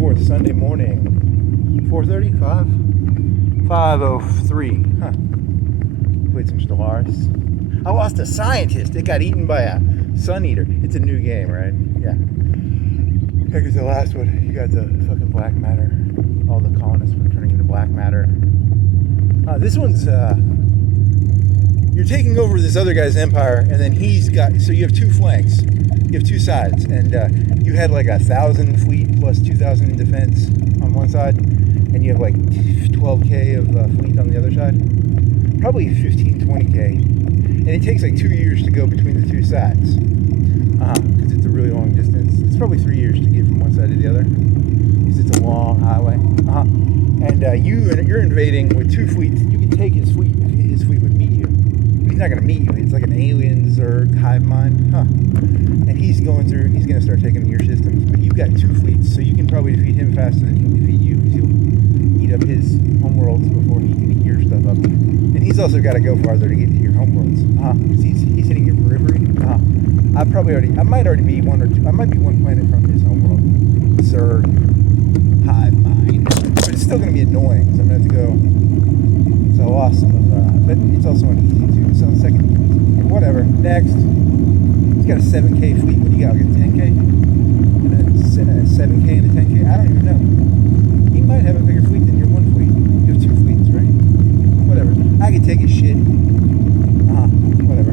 24th, Sunday morning. 4:30? 5:03. Huh. Played some Stellaris. I lost a scientist. It got eaten by a sun eater. It's a new game, right? Yeah. Heck is the last one. You got the fucking black matter. All the colonists were turning into black matter. This one's, you're taking over this other guy's empire, and then he's got, so you have two flanks. You have two sides, and you had like 1,000 fleet plus 2,000 in defense on one side, and you have like 12K of fleet on the other side. Probably 15, 20K. And it takes like 2 years to go between the two sides. Because it's a really long distance. It's probably 3 years to get from one side to the other. Because it's a long highway. And you're invading with two fleets. You can take his fleet if his fleet would meet you. But he's not going to meet you. It's like an alien Zerg hive mind. And he's going through, he's going to start taking your systems. But you've got two fleets, so you can probably defeat him faster than he can defeat you. Because he'll eat up his homeworlds before he can eat your stuff up. And he's also got to go farther to get to your homeworlds. Because he's hitting your periphery. I might already be one or two. I might be one planet from his homeworld. Zerg hive mind. But it's still going to be annoying because I'm going to have to go. So I lost some of but it's also an easy too. So second, whatever. Next. He's got a 7K fleet. What do you got? Like a 10K? And a 7K and a 10K? I don't even know. He might have a bigger fleet than your one fleet. You have two fleets, right? Whatever. I can take his shit. Whatever.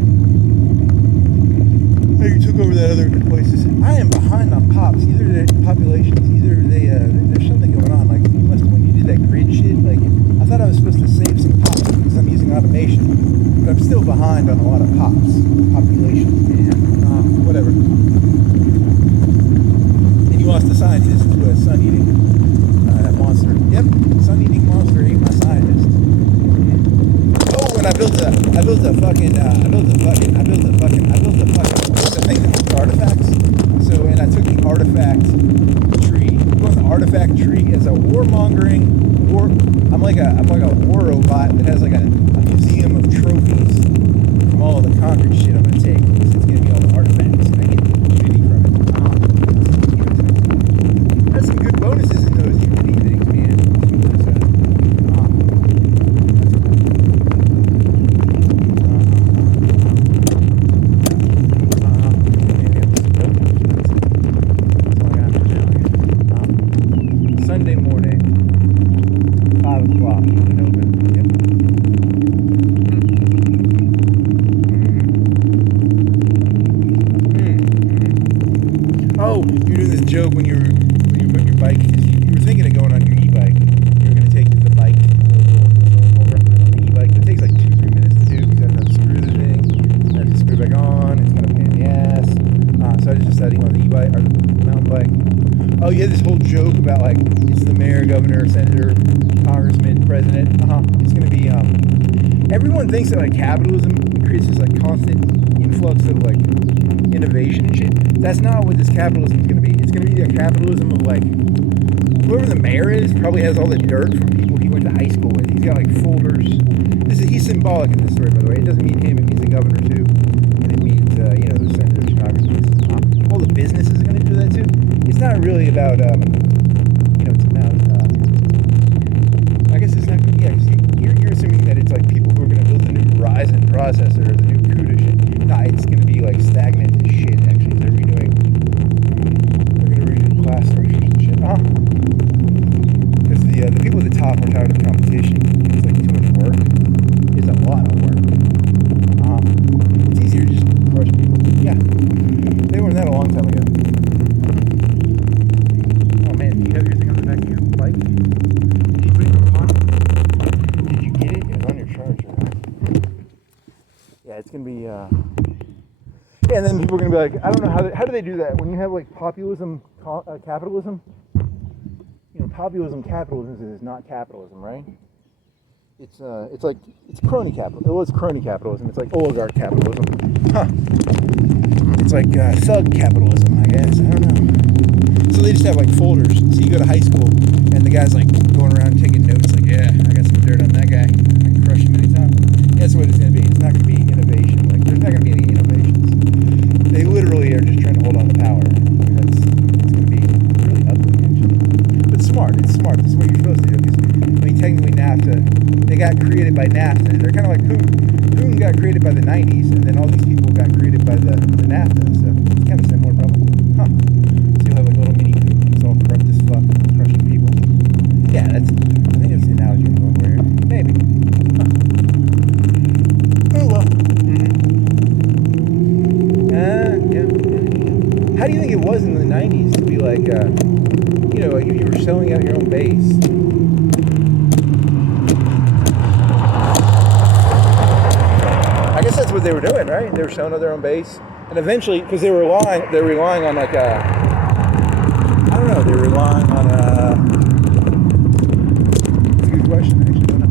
Hey, you took over that other places. I am behind on pops. Either the populations, there's something going on. Like, when you did that grid shit, like, I thought I was supposed to save some pops because I'm using automation. But I'm still behind on a lot of pops. Populations, man. Whatever. And you lost a scientist to a sun-eating monster. Yep, sun-eating monster ate my scientist. Oh, and I built the thing that makes artifacts. So, and I took the artifact tree. I'm going the artifact tree as a warmongering war. I'm like a war robot that has like a museum of trophies from all the conquered shit I'm gonna take. Because it's gonna be all the artifacts, and I get unity from it. There's some good bonuses in those unity things, man. Sunday morning, 5 o'clock, and open. Yep. Oh, you're doing this joke when you put your bike. You were thinking of going on your e-bike. You were going to take the bike over on the e-bike. It takes like 2-3 minutes to do because you have to unscrew the thing. You have to screw it back on. It's going to pain in the ass. So I just decided to go on the e-bike or the mountain bike. Oh, you had this whole joke about like it's the mayor, governor, senator, congressman, president. It's going to be everyone thinks that like capitalism creates this like constant influx of like innovation and shit. That's not what this capitalism is going to be. It's going to be a capitalism of like whoever the mayor is probably has all the dirt from people he went to high school with. He's got like folders. He's symbolic in this story, by the way. It doesn't mean him. It means the governor too, and it means the senators, congressmen. All the businesses are going to do that too. It's not really about, it's about, I guess it's not, yeah, you're assuming that it's like people who are going to build the new Ryzen processor or the new CUDA shit. Nah, it's going to be like stagnant as shit, actually. They're going to redo class structures and shit. Because the people at the top are tired of the competition. It's like too much work. It's a lot of work. It's easier to just crush people. Yeah. They learned that a long time ago. Do you have your thing on the back of your bike? Did you put it in your pocket? Did you get it? It was on your charger. Yeah, it's going to be, yeah, and then people are going to be like, I don't know, how do they do that? When you have like populism, capitalism, capitalism is not capitalism, right? It's like, it's crony capitalism. Well, it's crony capitalism. It's like oligarch capitalism. It's like thug capitalism, I guess. I don't know. So they just have like folders. So you go to high school and the guy's like going around taking notes like, yeah, I got some dirt on that guy. I can crush him anytime. That's what it's going to be. It's not going to be innovation. Like, there's not going to be any innovations. They literally are just trying to hold on to power. It's going to be really ugly, actually. NAFTA. They got created by NAFTA. They're kind of like Putin. Putin got created by the 90s, and then all these people got created by the NAFTA. So it's kind of similar, probably. Huh. So you'll have like little mini Putin. He's all corrupt as fuck, crushing people. Yeah, I think that's the analogy I'm going for here. Maybe. Huh. Oh, well. Yeah. How do you think it was in the 90s to be like, like if you were selling out your own base? I guess that's what they were doing, right? They were selling out their own base, and eventually, because they're relying on like I don't know, they're relying on That's a good question, actually. I don't know.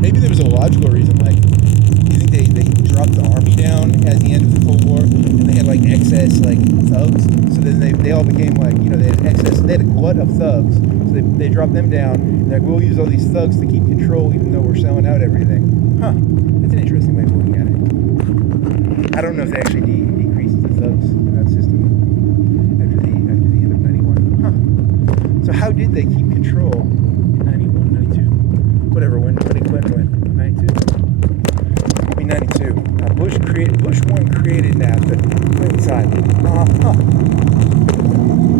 Maybe there was a logical reason, like, you think they dropped the army down at the end of the Cold War, and they had like excess like thugs, so then they all became like, they had a glut of thugs, so they dropped them down, and like, we'll use all these thugs to keep control even though we're selling out everything. Huh, that's an interesting way of looking at it. I don't know if they actually decreased the thugs in that system after the end of 91. Huh. So how did they keep control in 91, 92? Whatever, when Clinton went? 92? It could be 92. Bush 1 created NAFTA. Clinton signed it.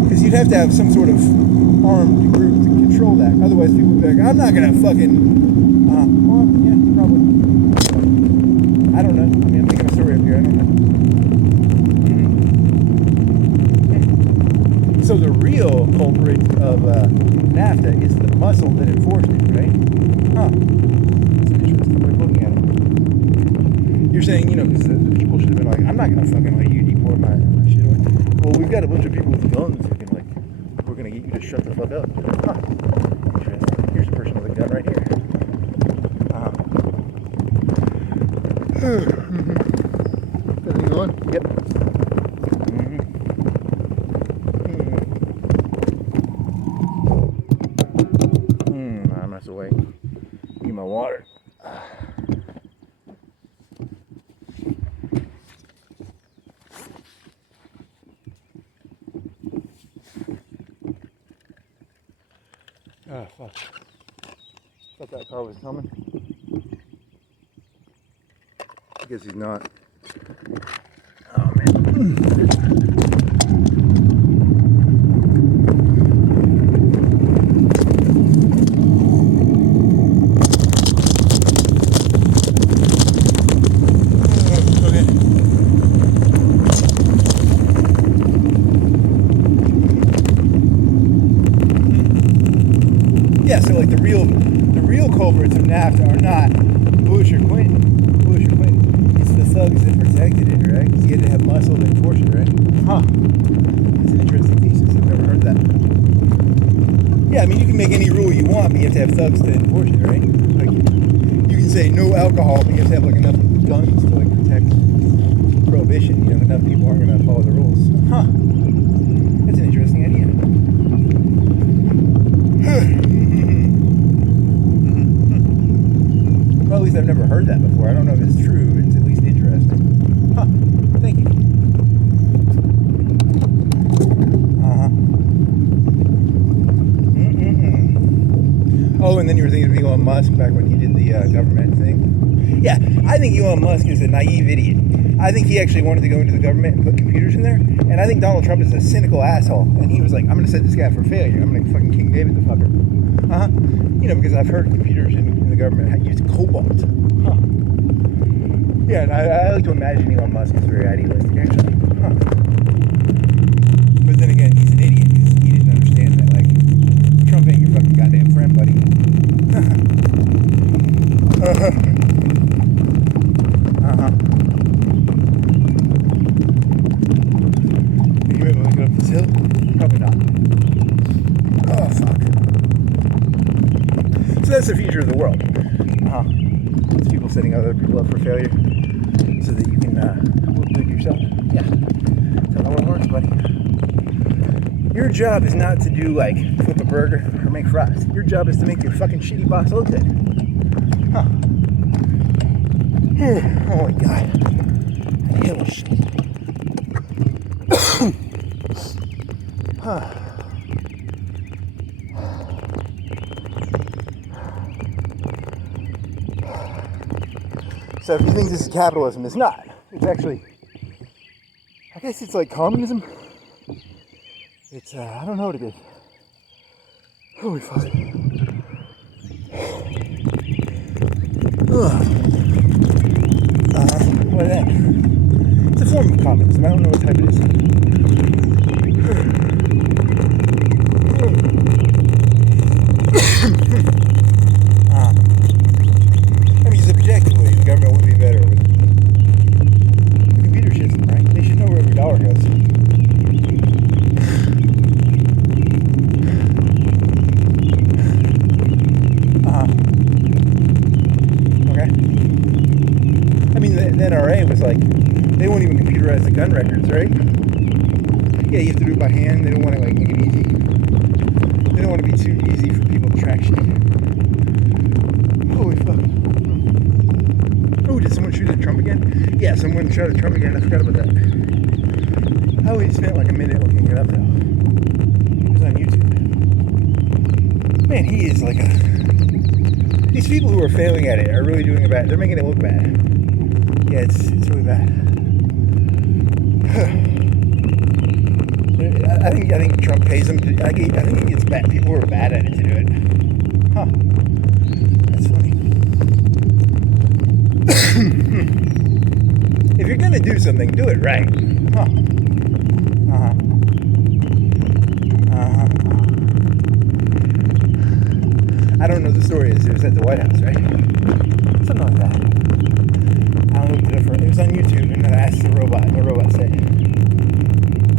Because you'd have to have some sort of armed group to control that. Otherwise people would be like, I'm not going to fucking... well, yeah, probably. I don't know. I mean, I'm making a story up here. I don't know. So the real culprit of NAFTA is the muscle that enforced it, right? Huh. That's an interesting way of looking at it. You're saying, because the people should have been like, I'm not going to fucking let you deport my shit away. Well, we've got a bunch of people with guns who can, like, we're going to get you to shut the fuck up. Huh. Interesting. Here's a person with a gun right here. Everything going? Yep. I'm not so wait. Need my water. Oh, fuck. Thought that car was coming. I guess he's not. Oh, man. Yeah, so like the real culprits of NAFTA are not Bush or Clinton. It's the thugs that protected it, right? Because you had to have muscle to enforce it, right? Huh. That's an interesting thesis. I've never heard that. Yeah, I mean, you can make any rule you want, but you have to have thugs to enforce it, right? Like, you can say no alcohol, but you have to have like enough guns to like protect prohibition. Enough people aren't going to follow the rules. Huh. That's an interesting idea. Well, at least I've never heard that before. I don't know if it's true. It's at least interesting. Huh. Thank you. Oh, and then you were thinking of Elon Musk back when he did the government thing. Yeah, I think Elon Musk is a naive idiot. I think he actually wanted to go into the government and put computers in there. And I think Donald Trump is a cynical asshole. And he was like, I'm going to set this guy for failure. I'm going to fucking King David the fucker. Because I've heard computers in the government use cobalt. Huh. Yeah, and I like to imagine Elon Musk is very idealistic, actually. Huh. But then again, he's an idiot because he didn't understand that, like, Trump ain't your fucking goddamn friend, buddy. Are you able to go up this hill? Probably not. Oh, fuck. So that's the future of the world. It's people setting other people up for failure so that you can look good yourself. Yeah. That's how the world works, buddy. Your job is not to do, like, flip a burger or make fries. Your job is to make your fucking shitty boss look good. Huh. Oh my god. Hell shit. So if you think this is capitalism, it's not. It's actually, I guess it's like communism. It's, I don't know what it is. Holy fuck. What is that? It's a form of communism. I don't know what type it is. I mean, just objectively, the government would be better with the computer system, right? They should know where every dollar goes. Okay. I mean, the NRA was like, they won't even computerize the gun records, right? Yeah, you have to do it by hand. They don't want to like make it easy. They don't want to be too easy for people to track shit. Holy fuck. Oh, did someone shoot at Trump again? Yeah, someone shot at Trump again. I forgot about that. I only spent like a minute looking it up though. It was on YouTube. Man, he is like a... These people who are failing at it are really doing it bad. They're making it look bad. Yeah, it's really bad. I think Trump pays them to... I think he gets bad. People who are bad at it to do it. Huh. That's funny. If you're gonna do something, do it right. Huh. I don't know the story. It was at the White House, right? Something like that. I looked it up for it. It was on YouTube, and then I asked the robot, and the robot said,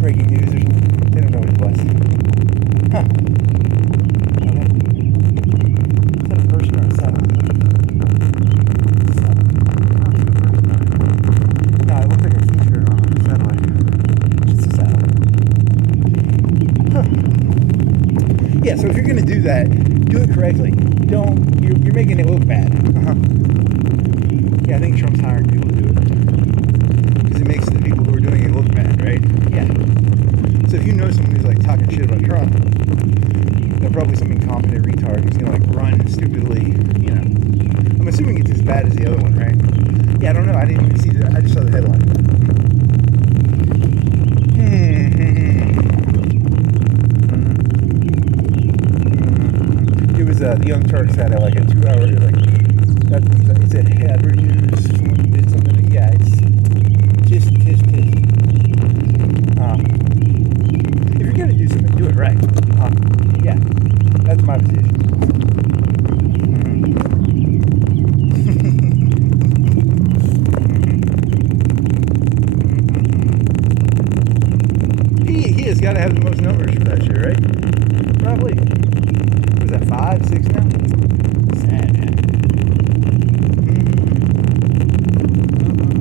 breaking news or something. They don't know what it was. Huh. Okay. Is that a person or a satellite? No, it looks like a feature on a satellite. It's a satellite. Huh. Yeah, so if you're going to do that, do it correctly. You're making it look bad. Yeah, I think Trump's hiring people to do it. Because it makes the people who are doing it look bad, right? Yeah. So if you know someone who's like talking shit about Trump, they're probably some incompetent retard who's gonna like run stupidly, you know. I'm assuming it's as bad as the other one, right? Yeah, I don't know. I didn't even see that. I just saw the headline. It was the Young Turks had like a 2-hour like that. It said Hadber News. Someone did something. Yeah, it's tisk. If you're gonna do something, do it right. Yeah, that's my position. He has got to have the most numbers for that shit, right? Probably. Was that 5, 6 now? Sad, man.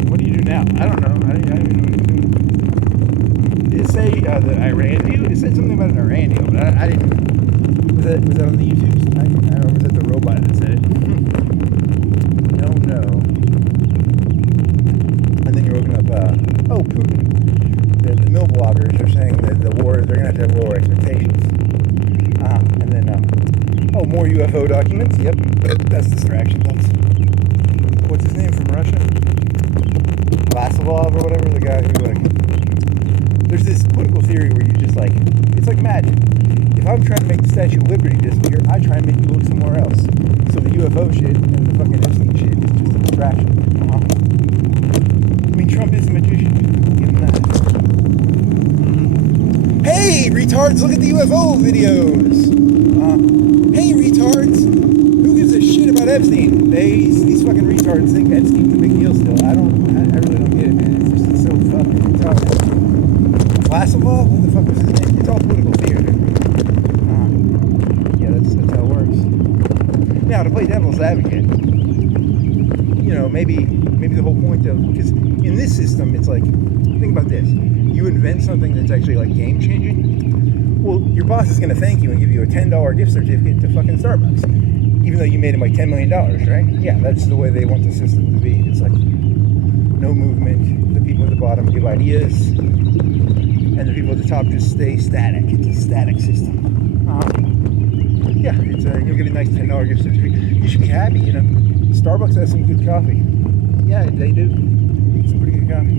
What do you do now? I don't know. I don't even know what he's doing. Did it say the Iran deal? It said something about an Iran deal, but I didn't. Was that on the YouTube? I don't know. Was that the robot that said it? Don't know. And then you're looking up, Putin. The mill bloggers are saying that the war, they're going to have lower expectations. And then, more UFO documents. Yep, that's distraction. What's his name from Russia? Vasilov or whatever, the guy who, like, there's this political theory where you just, like, it's like magic. If I'm trying to make the Statue of Liberty disappear, I try and make you look somewhere else. So the UFO shit and the fucking Epstein shit is just a distraction. I mean, Trump is a magician. Give him that. Hey, retards, look at the UFO videos. Hey, retards, who gives a shit about Epstein? These fucking retards think Epstein's a big deal still. I really don't get it, man. It's so fucking tough. Vasilov? What the fuck was his name? It's all political theater. Yeah, that's how it works. Now, to play devil's advocate, you know, maybe the whole point of, because in this system, it's like, think about this. You invent something that's actually like game changing. Well, your boss is going to thank you and give you a $10 gift certificate to fucking Starbucks, even though you made him like $10 million, right? Yeah, that's the way they want the system to be. It's like no movement. The people at the bottom give ideas, and the people at the top just stay static. It's a static system. Yeah, you'll get a nice $10 gift certificate. You should be happy, you know. Starbucks has some good coffee. Yeah, they do. It's a pretty good coffee.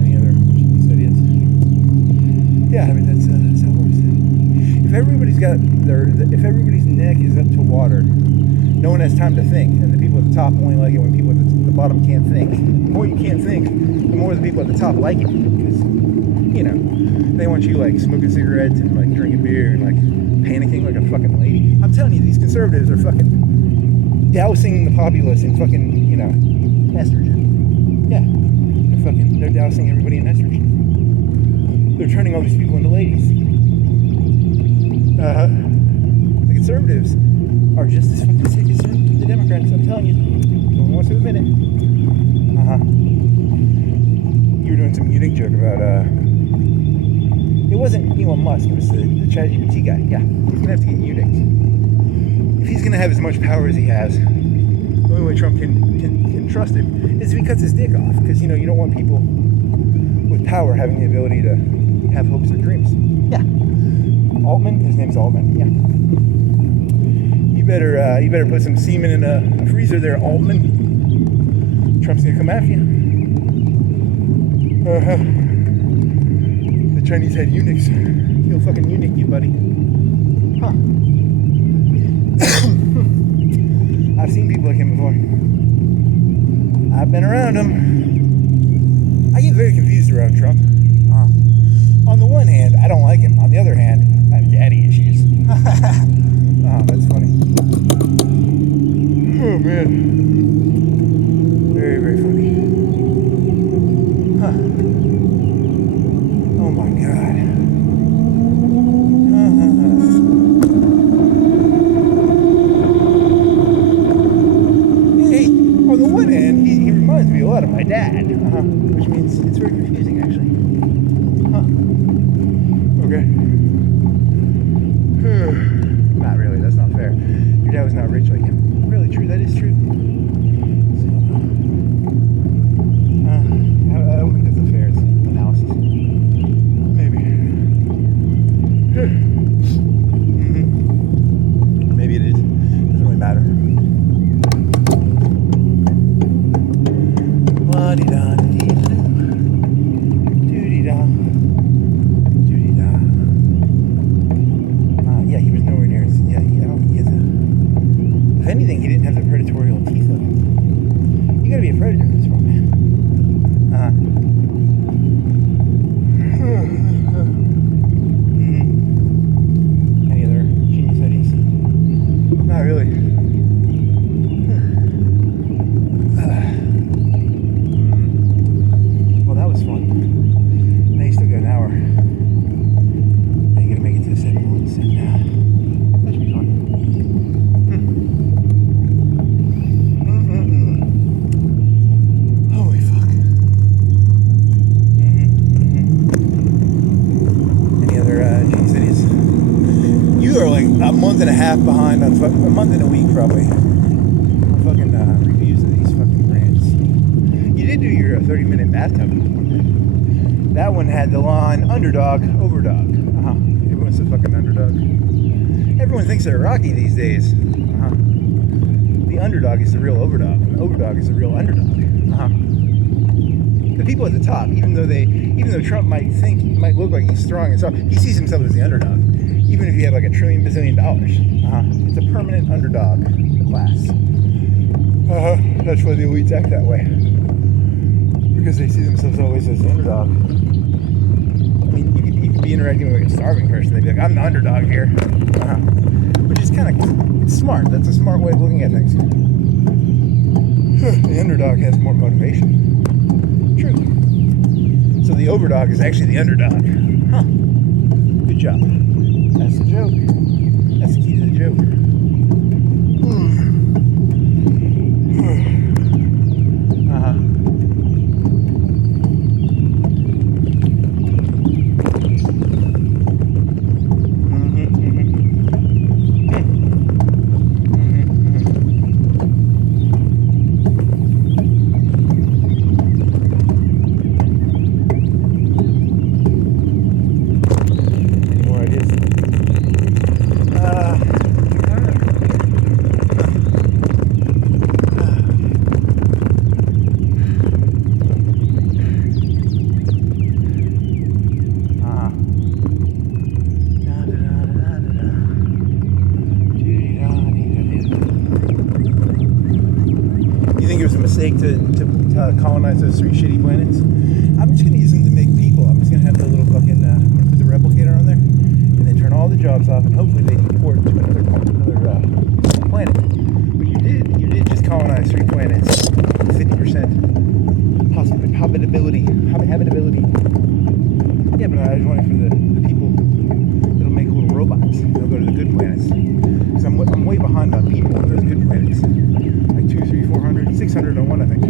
Any other ideas? Yeah, I mean that's how it works. If everybody's neck is up to water, no one has time to think, and the people at the top only like it when people at the bottom can't think. The more you can't think, the more the people at the top like it, because they want you like smoking cigarettes and like drinking beer and like panicking like a fucking lady. I'm telling you, these conservatives are fucking dousing the populace in fucking estrogen. Yeah, they're dousing everybody in estrogen. They're turning all these people into ladies. The conservatives are just as fucking sick as the Democrats, I'm telling you. No one wants to admit it. You were doing some unique joke about, it wasn't Elon Musk, it was the ChatGPT guy. Yeah, he's gonna have to get eunuched. If he's gonna have as much power as he has, the only way Trump can trust him is if he cuts his dick off, because, you don't want people with power having the ability to have hopes or dreams. Yeah. Altman? His name's Altman, yeah. You better put some semen in a freezer there, Altman. Trump's gonna come after you. The Chinese had eunuchs. He'll fucking eunuch you, buddy. Huh. I've seen people like him before. I've been around him. I get very confused around Trump. On the one hand, I don't like him. On the other hand, I have daddy issues. Oh, that's funny. Oh, man. Very, very funny. Huh. Oh, my God. Hey, on the one hand, he reminds me a lot of my dad. Which means it's very confusing, actually. Okay. Not really, that's not fair. Your dad was not rich like him. Really true, that is true. So, I don't think that's a fair analysis. Maybe. Maybe it is. Doesn't really matter. La-di-da. If anything, he didn't have the predatorial teeth of him. You gotta be a predator in this world, man. Any other genius ideas? Not really. Well, that was fun. Now you still got an hour. Now you gotta make it to the 7 months, and that should be fun. Holy fuck. Any other genius ideas? You are like a month and a half behind on a month and a week probably. Fucking reviews of these fucking brands. You did do your 30-minute bathtub one. That one had the line Underdog, Overdog. Everyone's a fucking underdog. Everyone thinks they're Rocky these days. The underdog is the real overdog, and the overdog is the real underdog. The people at the top, even though Trump might look like he's strong and stuff, he sees himself as the underdog. Even if he had like $1 trillion bazillion. It's a permanent underdog class. That's why the elites act that way. Because they see themselves always as the underdog. I mean, you could be interacting with like a starving person, they'd be like, I'm the underdog here. Which is kind of, it's smart. That's a smart way of looking at things. The underdog has more motivation. True. So the overdog is actually the underdog. Good job. That's the joke. That's the key to the joke. take to colonize those 3 shitty planets. I'm just gonna use them to make people. I'm just gonna have the little fucking. I'm gonna put the replicator on there, and then turn all the jobs off, and hopefully they deport to another planet. But you did just colonize 3 planets, 50% habitability. Yeah, but I just want it for the people that'll make little robots. They'll go to the good planets. Because I'm way behind on people on those good planets. Like 200, 300, 400, 600 on one, I think.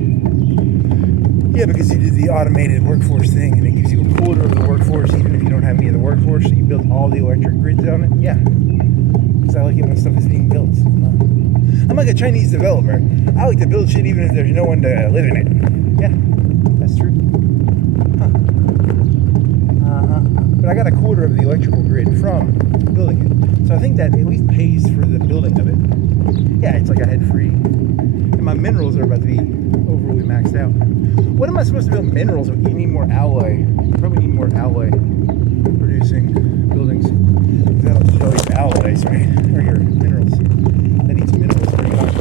Yeah, because you did the automated workforce thing, and it gives you a quarter of the workforce, even if you don't have any of the workforce. So you build all the electric grids on it. Yeah. Because I like it when stuff is being built. I'm like a Chinese developer. I like to build shit even if there's no one to live in it. Yeah, that's true. But I got a quarter of the electrical grid from building it. So I think that at least pays for the building of it. Yeah, it's like I had free. And my minerals are about to be overly maxed out. What am I supposed to build minerals with? You need more alloy. You probably need more alloy producing buildings. That'll eat all your alloys, right? Or your minerals. That eats minerals pretty much.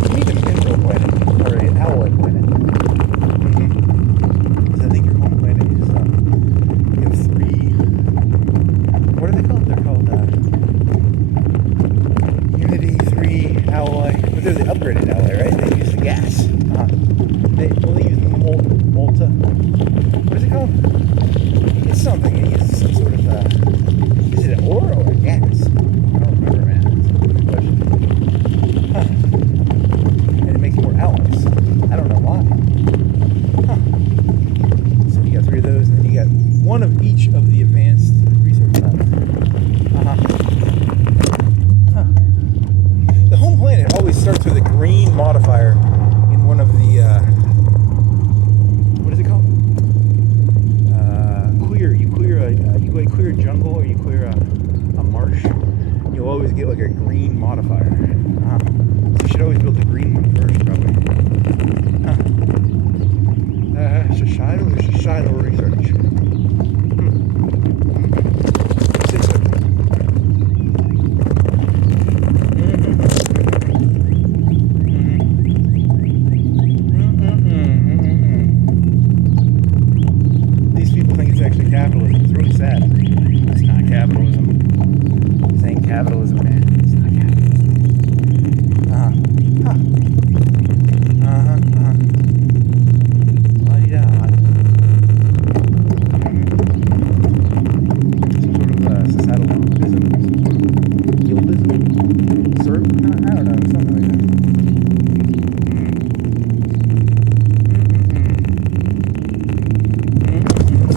You need a mineral planet, or an alloy planet. Because I think your home planet is, you have 3, what are they called? They're called, Unity 3 alloy, but they're the upgraded alloy, right? They use the gas. They only use Malta. What is it called? It's something. It uses some sort of, is it an ore or a gas? I don't remember, man. That's a good question. And it makes more alloys. I don't know why. So you got 3 of those, and then you got 1 of each of the advanced research labs. The home planet always starts with a green modifier in one of the, what is it called? You clear a jungle, or you clear a marsh, you'll always get like a green modifier. So you should always build the green one first, probably. Societal research. These people think it's actually capitalism. It's really sad. It's not capitalism. This ain't capitalism, man. It's not capitalism. La-di-da. Some sort of societal guildism, I don't know, something like that.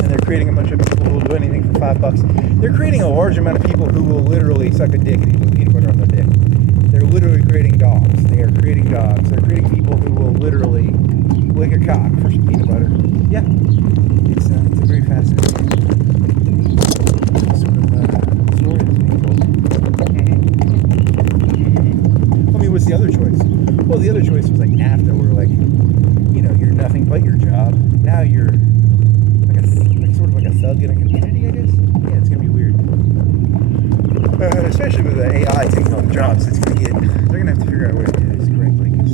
And they're creating a bunch of people who will do anything for $5. They're creating a large amount of people who will literally suck a dick and eat peanut butter on their dick. They're literally creating dogs. They are creating dogs. They're creating people who will literally lick a cock for some peanut butter. Yeah. It's a very fascinating sort of story that's being told. I mean, what's the other choice? Well, the other choice was like NAFTA, where like, you're nothing but your job. Now you're sort of like a thug in a community, I guess. Yeah, it's gonna be weird. Especially with the AI taking all the jobs, they're gonna have to figure out a way to do this correctly, because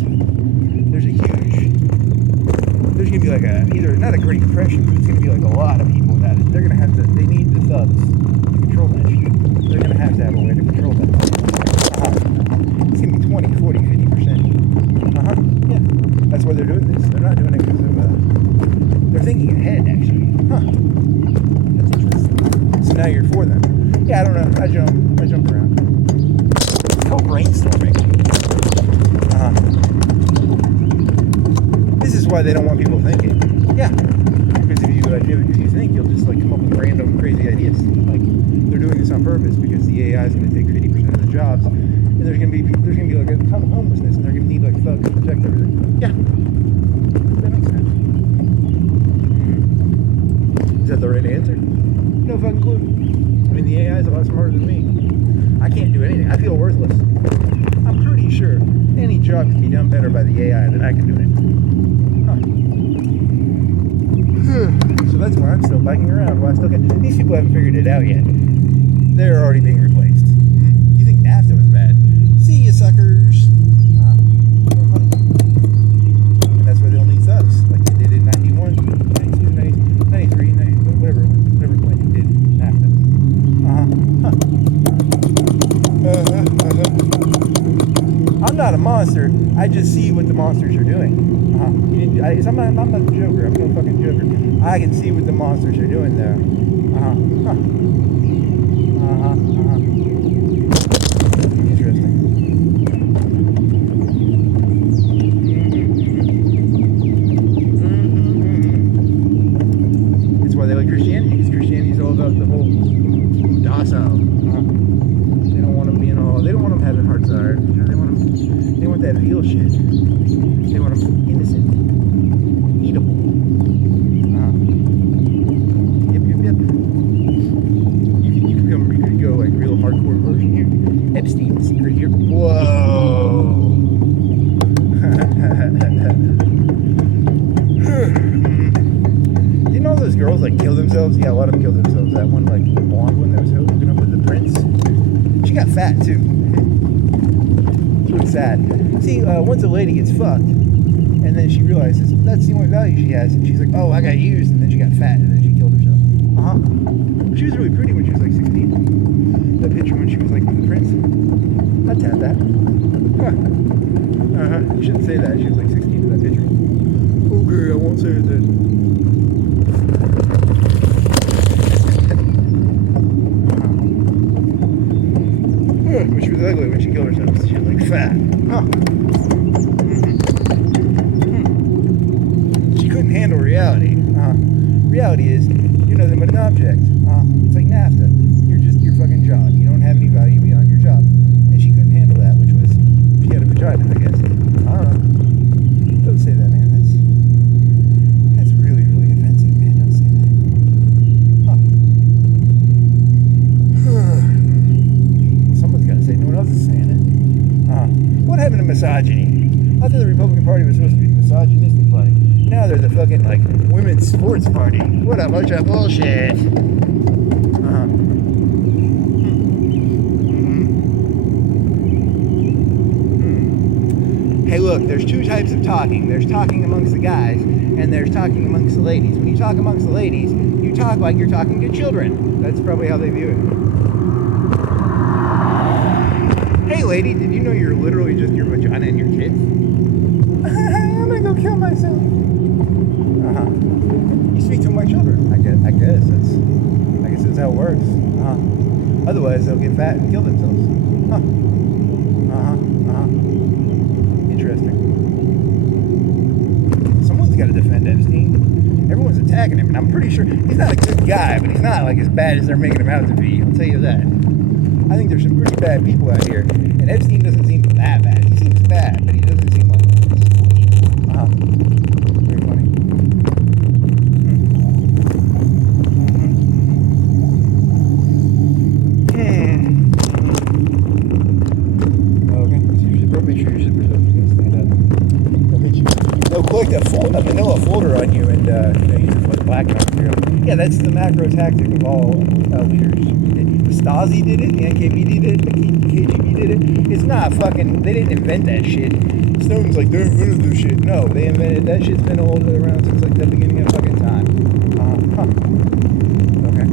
there's gonna be like either not a Great Depression, but it's gonna be like a lot of people that they need the thugs to control that shit. They're gonna have to have a way to control that. It's gonna be 20, 40, 50%. Yeah. That's why they're doing this. They're not doing it because of, they're thinking ahead, actually. That's interesting. So now you're for them. Yeah, I don't know. I jump around. It's called brainstorming. This is why they don't want people thinking. Yeah. Because if you think, you'll just like come up with random crazy ideas. Like they're doing this on purpose because the AI is going to take 50% of the jobs, and there's going to be like a ton of homelessness, and they're going to need like thugs to protect everything. Yeah. That makes sense. Is that the right answer? No fucking clue. I mean, the AI is a lot smarter than me. I can't do anything. I feel worthless. I'm pretty sure any job can be done better by the AI than I can do it. So that's why I'm still biking around. Why I still get these people haven't figured it out yet. They're already being replaced. You think NAFTA was bad? See you, suckers. monster, I just see what the monsters are doing. I'm not a joker. I'm no fucking joker. I can see what the monsters are doing there. Interesting. That's why they like Christianity, because Christianity is all about the whole docile. They don't want them being all. They don't want them having hearts hard. You know, they want that veal shit. They want them innocent, eatable. Yep. You could go like real hardcore version here. Epstein's secret here. Whoa. Didn't all those girls like kill themselves? Yeah, a lot of them killed themselves. That one like blonde one that was hooking up with the prince. She got fat too. It's really sad. See, once a lady gets fucked, and then she realizes that's the only value she has, and she's like, oh, I got used, and then she got fat, and then she killed herself. She was really pretty when she was like 16. That picture when she was like with the prince. I'd tap that. You shouldn't say that. She was like 16 in that picture. Okay, I won't say it then. When she was ugly, when she killed herself, she was like fat. She couldn't handle reality. Reality is, you're nothing but an object. It's like NAFTA. You're just your fucking job. You don't have any value beyond your job. And she couldn't handle that, which was, she had a vagina, I guess. I don't know. Don't say that, man. That's really, really offensive, man. Don't say that. Someone's got to say it. No one else is saying it. What happened to misogyny? I thought the Republican Party was supposed to be the misogynistic party. Now they're the fucking, like, women's sports party. What a bunch of bullshit. Hey, look, there's two types of talking. There's talking amongst the guys, and there's talking amongst the ladies. When you talk amongst the ladies, you talk like you're talking to children. That's probably how they view it. Hey, lady, did you know you're literally just your vagina and your tits? I'm gonna go kill myself. You speak to my children. I guess that's how it works. Otherwise, they'll get fat and kill themselves. Interesting. Someone's got to defend Epstein. Everyone's attacking him, and I'm pretty sure he's not a good guy, but he's not like as bad as they're making him out to be. I'll tell you that. I think there's some pretty bad people out here, and Epstein doesn't seem that bad. He seems bad, but he doesn't seem like evil. Very funny. Okay, so you should make sure your zipper's up. You can stand up. They'll hit you. They'll collect a manila folder on you and use it for the blackmail material. Yeah, that's the macro tactic of all leaders. The Stasi did it, the NKVD did it, the KGB did it. It's not fucking, they didn't invent that shit. Snowden's like, they invented this shit. No, they invented, that shit's been around since like the beginning of fucking time. Okay.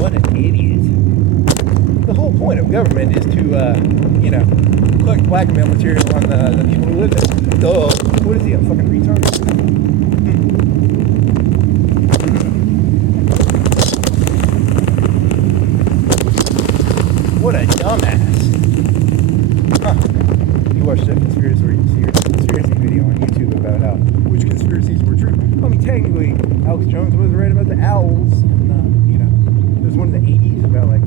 What an idiot. The whole point of government is to, collect blackmail material on the people who live there. Duh. What is he, a fucking retard? What a dumbass. You watched that conspiracy video on YouTube about which conspiracies were true. I mean, technically, Alex Jones was right about the owls. And, there was one in the 80s about, like,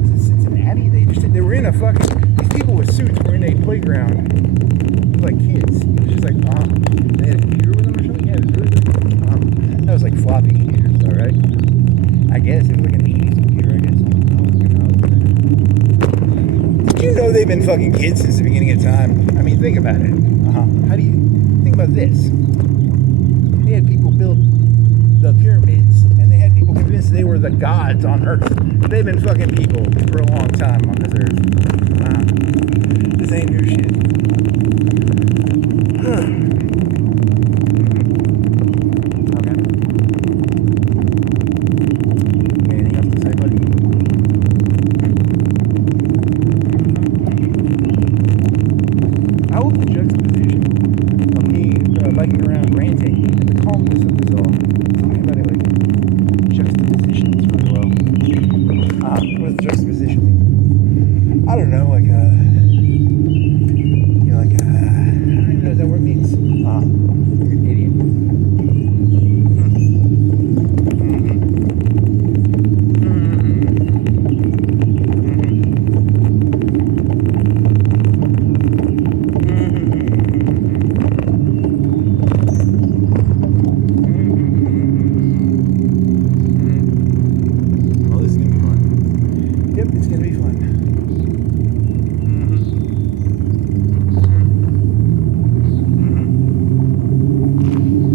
was it Cincinnati? They were in a fucking, these people with suits were in a playground with, like, kids. It was just like, they had a computer with them or something? Yeah, it was really good. That was like floppy computers, alright? I guess it was like an 80s computer, I guess. Did you know they've been fucking kids since the beginning of time? I mean, think about it. How do you think about this? They had people build the pyramids, and they had people convinced they were the gods on Earth. They've been fucking people for a long time on this Earth. This ain't new shit. Okay. Anything else to say, buddy? mess up this all. Something about it, like, juxtapositions really well. What does juxtaposition mean? I don't know, like, you know, like, I don't even know what that word means. You're an idiot. Well, this is gonna be fun. Yep, it's gonna be fun.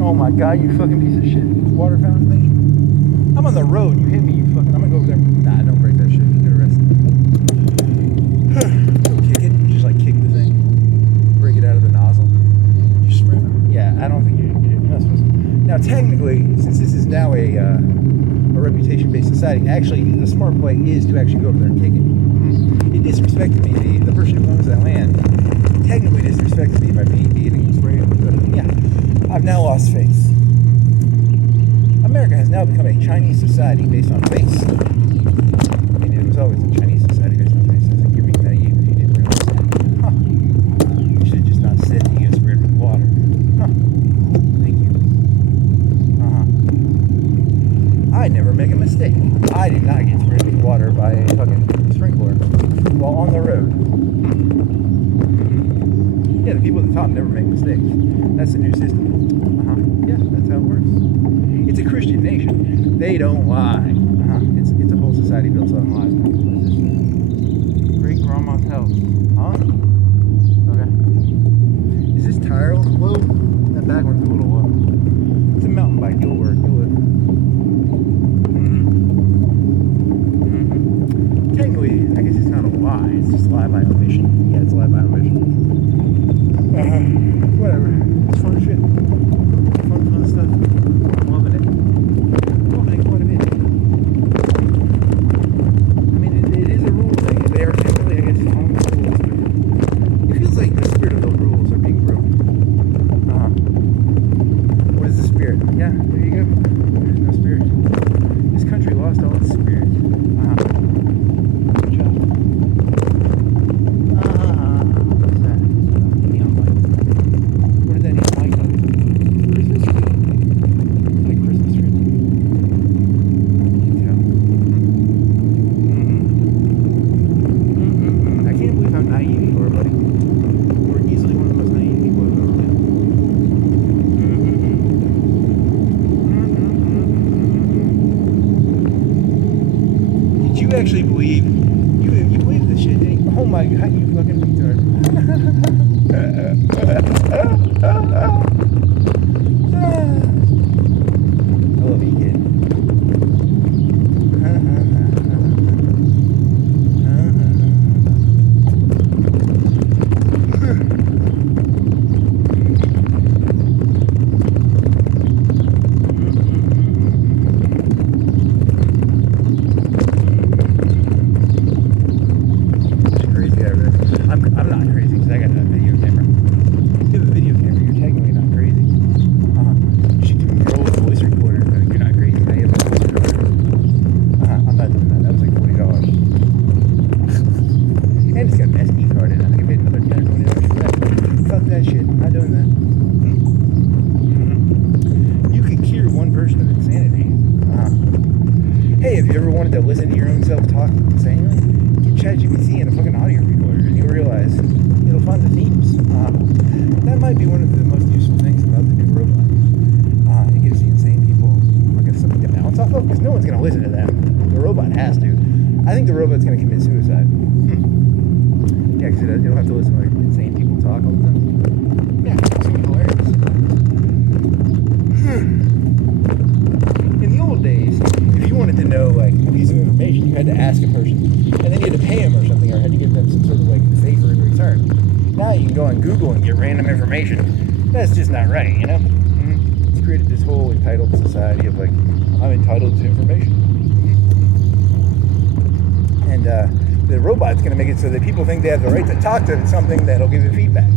Oh my god, you fucking piece of shit. Water fountain thingy. I'm on the road, you hit me, you fucking. I'm gonna go over there. Nah, don't break that shit. You get arrested. Go kick it. Just like kick the thing. Break it out of the nozzle. You sprint. Yeah, I don't think you're not supposed to. Now, technically, since this is now a reputation-based society, actually, the smart play is to actually go over there and kick it. It disrespected me. The person who owns that land technically disrespected me by me being sprayed. Yeah. I've now lost faith. America has now become a Chinese society based on face. I mean, it was always a Chinese society based on face. I was like, you're being naive if you didn't realize that. Huh. You should have just not said that you get sprayed with water. Huh. Thank you. I never make a mistake. I did not get sprayed with water by a fucking sprinkler while on the road. Yeah, the people at the top never make mistakes. That's the new system. Yeah, that's how it works. It's a Christian nation. They don't lie. It's a whole society built on lies. What is this? Great grandma's house. Huh? Okay. Is this tire low? That back one's a little low. It's a mountain bike. You'll work. You'll live. Technically, I guess it's not a lie. It's just a lie by omission. Yeah, it's a lie by omission. Whatever. It's fun shit. Fun stuff. I'm loving it. Loving it quite a bit. I mean, it is a rule thing. They are technically against the home rules, but it feels like the spirit of the rules are being broken. What is the spirit? Yeah, there you go. There's no spirit. This country lost all its spirit. Good job. What's that? Neon light. What did that neon light do? Christmas tree? It's like a Christmas tree. You can tell. I can't believe how naive you are, buddy. You are easily one of the most naive people I've ever met. Did you actually believe? You believe this shit, didn't you? Oh my god, you fucking retard. I love you, kid. It's crazy out there. I'm not crazy because I got a video camera. If you have a video camera, you're technically not crazy. You should do your old voice recorder, but you're not crazy. Now you have a voice recorder. I'm not doing that. That was like $40. And it's got an SD card in it. I think I paid another $10 or $20 for that. Fuck that shit. I'm not doing that. You could cure one person of insanity. Hey, have you ever wanted to listen to your own self talk insanely? Get ChatGPT and a fucking audio recorder, and you'll realize it'll find the themes. That might be one of the most useful things about the new robot. It gives the insane people like something to bounce off of, because no one's going to listen to them. The robot has to. I think the robot's going to commit suicide. Yeah, because it'll have to listen to like insane people talk all the time. Yeah, it's going to be hilarious. In the old days, if you wanted to know like a piece of information, you had to ask a person, and then you had to pay him or something, or had to give them some sort of like favor in return. Now you can go on Google and get random information. That's just not right, you know? It's created this whole entitled society of like, I'm entitled to information. And the robot's going to make it so that people think they have the right to talk to something that'll give it feedback.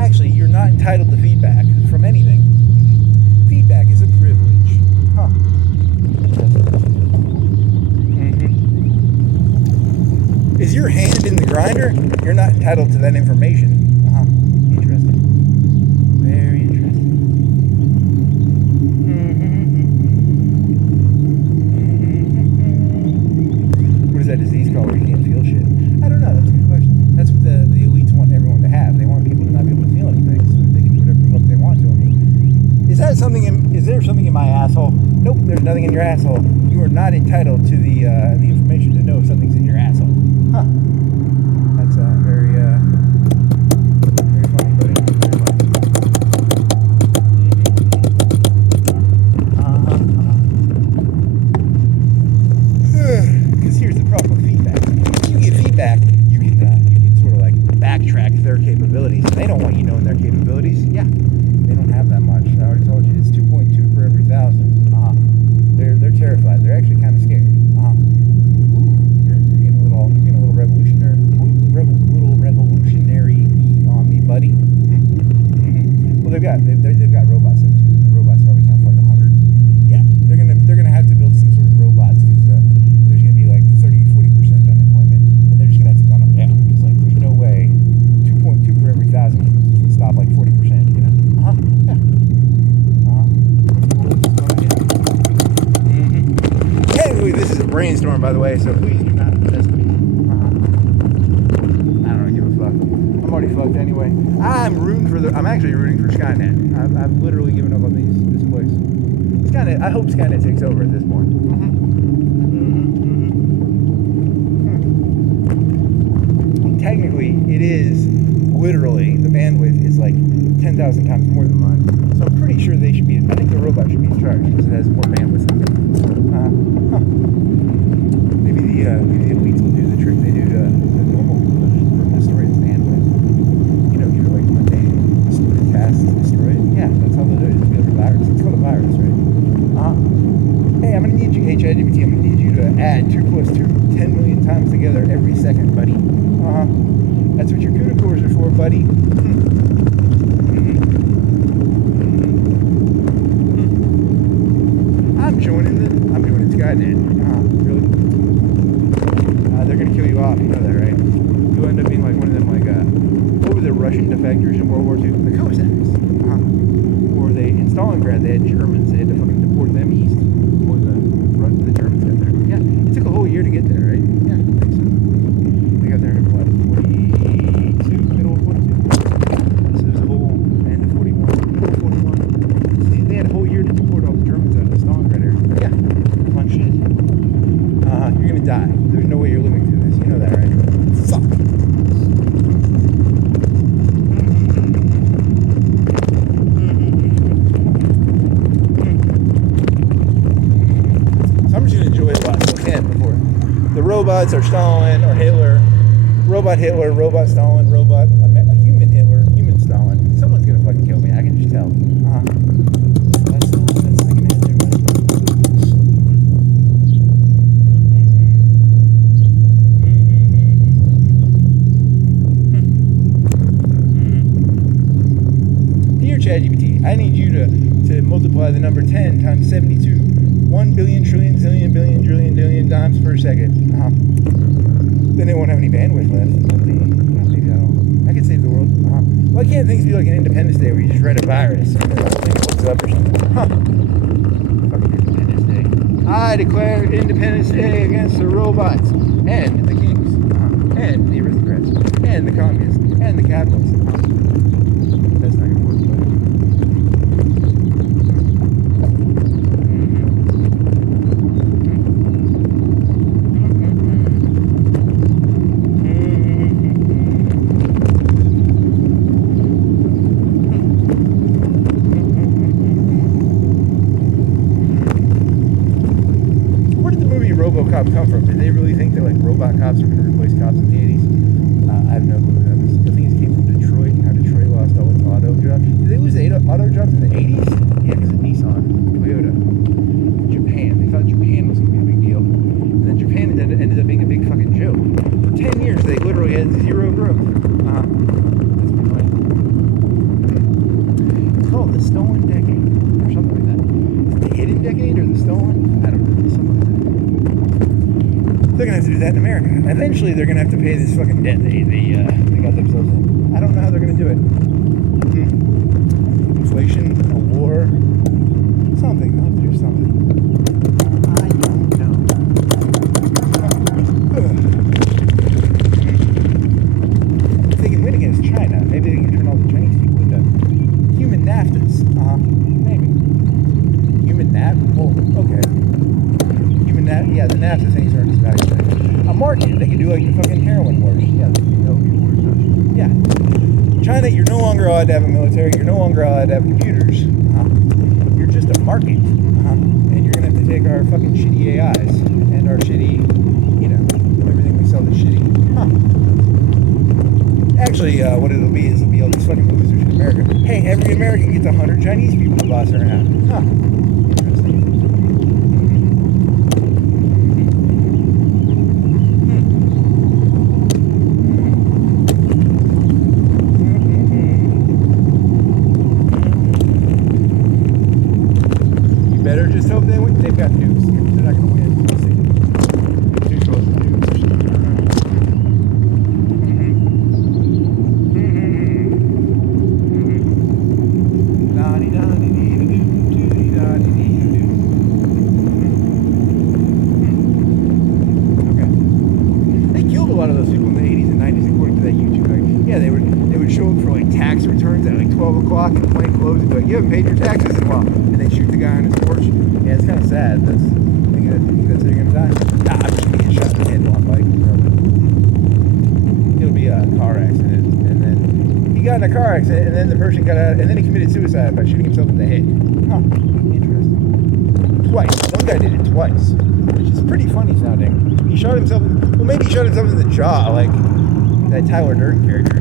Actually, you're not entitled to feedback from anything. Feedback is entitled to that information. Interesting. Very interesting. What is that disease called where you can't feel shit? I don't know. That's a good question. That's what the elites want everyone to have. They want people to not be able to feel anything so that they can do whatever the fuck they want to them. Is there something in my asshole? Nope, there's nothing in your asshole. You are not entitled to the information to know if something's in your asshole. Huh. That's very funny, buddy. Very funny. Because here's the problem with feedback. If you get feedback, you can sort of like backtrack their capabilities. They don't want you knowing their capabilities. Yeah, they don't have that much. I already told you it's 2.2 for every 1,000. They're terrified. They're actually kind of scared. Ooh, you're getting a little revolutionary. Little revolutionary on me, buddy. Well, they've got robots up too. And the robots probably count for like 100. Yeah, they're gonna have to build some sort of robots because there's gonna be like 30-40% unemployment, and they're just gonna have to gun them down because like there's no way 2.2 for every 1,000 can stop like 40%. You know? Yeah. Technically, this is a brainstorm, by the way, so please do not test me. I don't give a fuck. I'm already fucked anyway. I'm actually rooting for Skynet. I've literally given up on this place. Skynet. I hope Skynet takes over at this point. Technically, it is literally, the bandwidth is like 10,000 times more than mine. So I'm pretty sure they should be, I think the robot should be in charge because it has more bandwidth. Maybe the elites will do the trick they do to the normal people and destroy its bandwidth. You know, give it like mundane, stupid tasks to destroy it. Yeah, that's how they do it. It's a virus. It's called a virus, right? Hey, I'm gonna need you, ChatGPT, I'm gonna need you to add 2 plus 2 10 million times together every second, buddy. That's what your CUDA cores are for, buddy. I'm joining Skynet. Really? They're gonna kill you off, you know that, right? You'll end up being like one of them, like, what were the Russian defectors in World War II? The Cossacks. Or in Stalingrad, they had Germans. They had to fucking deport them east before the Germans got there. Yeah, it took a whole year to get there, right? Yeah, I think so. They got there in what, 42, middle of 42? So there's a whole end of 41, 41. See, they had a whole year to deport all the Germans out of the Stalingrad area. Yeah, fun shit. You're gonna die. There's no way you're living through this. You know that, right? Fuck. So I'm just gonna enjoy it while I still can before the robots are Stalin or Hitler. Robot Hitler, robot Stalin, robot, a human Hitler, human Stalin. Someone's gonna fucking kill me. I can just tell. That's thinking it there, buddy. Dear ChatGPT, I need you to multiply the number 10 times 72. 1 billion trillion zillion billion trillion billion times per second. Then they won't have any bandwidth left. I could save the world. Why can't things be like an Independence Day where you just write a virus and it looks up or something? Fucking Independence Day. I declare Independence Day against the robots and the kings and the aristocrats and the communists and the capitalists. That's not gonna work, buddy. RoboCop come from? Did they really think that like robot cops were going to replace cops in the 80s? I have no clue. I think it came from Detroit and how Detroit lost all its auto jobs. Did they lose auto jobs in the 80s? Yeah, because of Nissan, Toyota, Japan. They thought Japan was going to be a big deal. And then Japan ended up being a big fucking joke. For 10 years, they literally had zero growth. That's pretty funny. It's called the Stolen Decade, or something like that. The Hidden Decade or the Stolen? I don't know. Something like that. They're gonna have to do that in America. Eventually, they're gonna have to pay this fucking debt they got themselves in. I don't know how they're gonna do it. Inflation, a war, something. They'll have to do something. I don't know. If they can win against China, maybe they can turn all the Chinese people into human NAFTAs. Maybe. Human NAFTA? Oh, okay. Human NAFTA, yeah, the NAFTA things aren't as valuable. A market, they can do like the fucking heroin wars. Yeah, that would be a war. Yeah. China, you're no longer allowed to have a military, you're no longer allowed to have computers. You're just a market. And you're going to have to take our fucking shitty AIs and our shitty, everything we sell is shitty. Actually, what it'll be is it'll be all these fucking losers in America. Hey, every American gets 100 Chinese people to boss around. Interesting. Better just hope they win. They've got nukes. They're not going to win. We'll see. Neutral is nukes. Okay. They killed a lot of those people in the 80s and 90s, according to that YouTube. Like, yeah, they would show up for like tax returns at like 12 o'clock in plain clothes and be like, "You haven't paid your taxes in a while," and they shoot the guy on his porch. Yeah, it's kind of sad. You think that's how you're gonna die? Nah, I'm just gonna get shot in the head while I'm biking. It'll be a car accident, and then he got in a car accident, and then the person got out, and then he committed suicide by shooting himself in the head. Interesting. Twice. One guy did it twice, which is pretty funny sounding. He shot himself. Well, maybe he shot himself in the jaw, like that Tyler Durden character.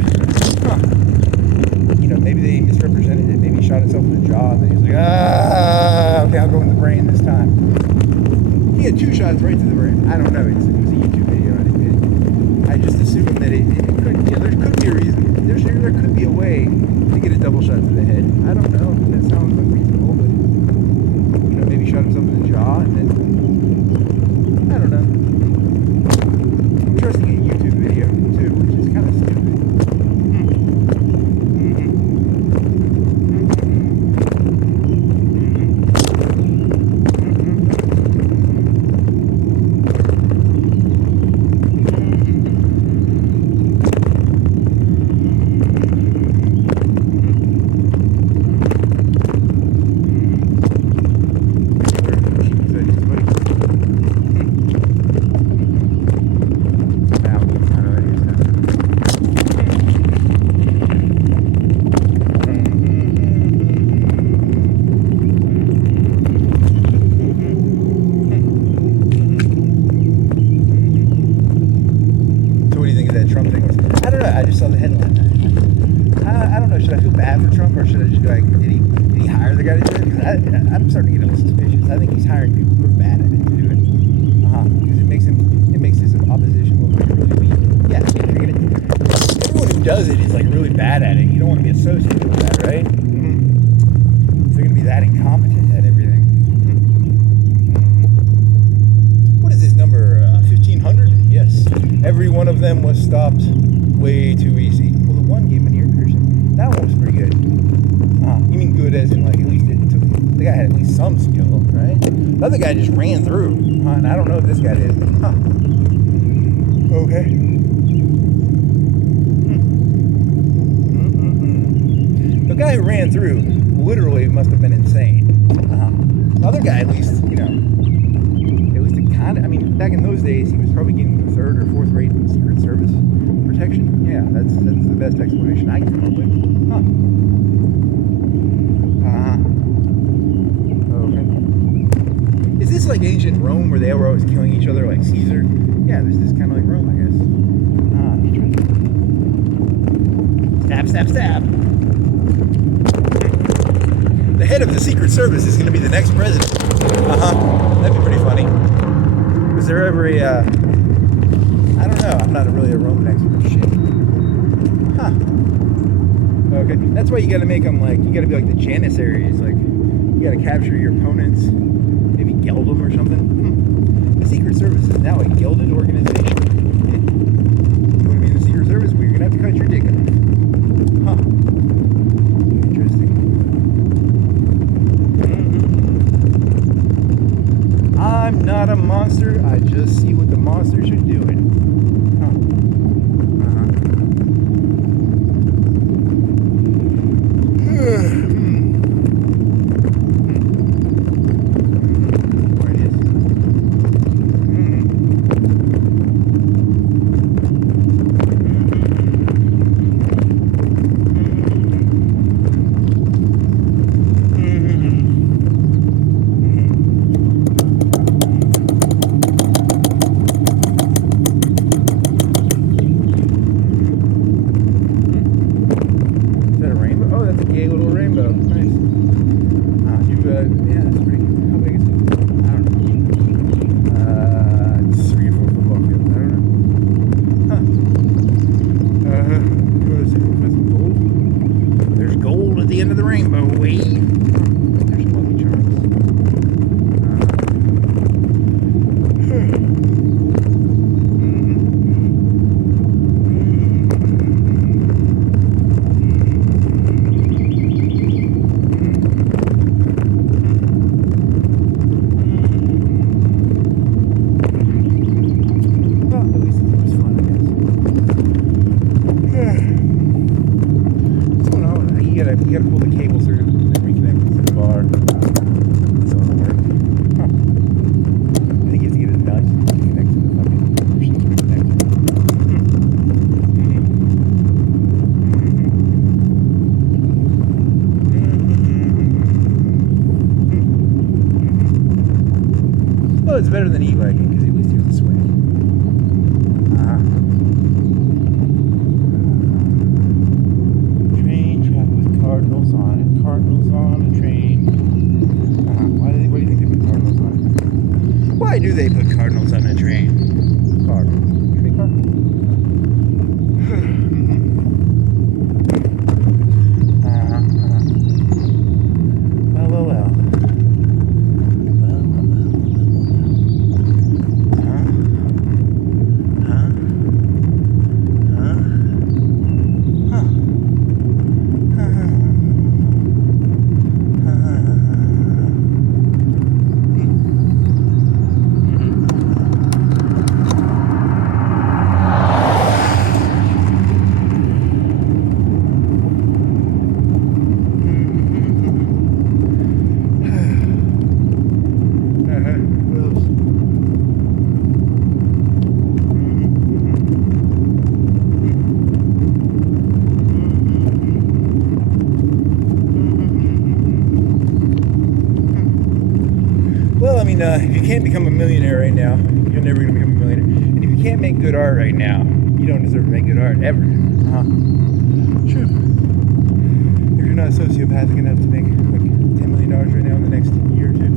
Maybe they misrepresented it. Maybe he shot himself in the jaw, and then he was like, okay, I'll go in the brain this time. He had 2 shots right to the brain. I don't know. It was a YouTube video. I just assumed that it could, there could be a reason. There could be a way to get a double shot to the head. I don't know. That sounds unreasonable, but, maybe he shot himself in the jaw, and then, I don't know. I'm trusting a YouTube video, too, which is kind of stupid. I just saw the headline. I don't know. Should I feel bad for Trump, or should I just be like, did he hire the guy to do it? Because I'm starting to get a little suspicious. I think he's hiring people who are bad at it to do it. Because it makes his opposition look like really weak. Yeah, everyone who does it is like really bad at it. You don't want to be associated with that, right? If they're going to be that incompetent at everything. What is this number? 1500? Yes. Every one of them was stopped way too easy. Well, the one gave an ear piercing. That one was pretty good. You mean good as in like at least it took, the guy had at least some skill, right? The other guy just ran through. And I don't know what this guy did. Okay. The guy who ran through literally must have been insane. The other guy, at least, back in those days, he was probably getting the 3rd or 4th rate Secret Service protection. Yeah, that's the best explanation I can come up with. Okay. Is this like ancient Rome where they were always killing each other like Caesar? Yeah, this is kind of like Rome, I guess. Stab, stab, stab. The head of the Secret Service is going to be the next president. That'd be pretty funny. Was there ever a, I don't know, I'm not really a Roman expert. Shit. Okay, that's why you gotta make them like, you gotta be like the Janissaries, like, you gotta capture your opponents, maybe geld them or something. The Secret Service is now a gilded organization. You want to be in the Secret Service? Well, you're going to have to cut your dick off. Huh. Interesting. I'm not a monster. I just see what the monsters are doing. Huh. You gotta pull the cable through and then reconnect it to the bar. That's all it'll work. Huh. I think you have to get it nuts to connect to the fucking connector. Well, it's better than e-biking because at least you have to swing. Cardinals on it. Cardinals on a train. Why do you think they put cardinals on it? Why do they put cardinals on a train? Car. Train car? Well. If you can't become a millionaire right now, you're never going to become a millionaire. And if you can't make good art right now, you don't deserve to make good art ever. True. If you're not sociopathic enough to make like $10 million right now in the next year or two,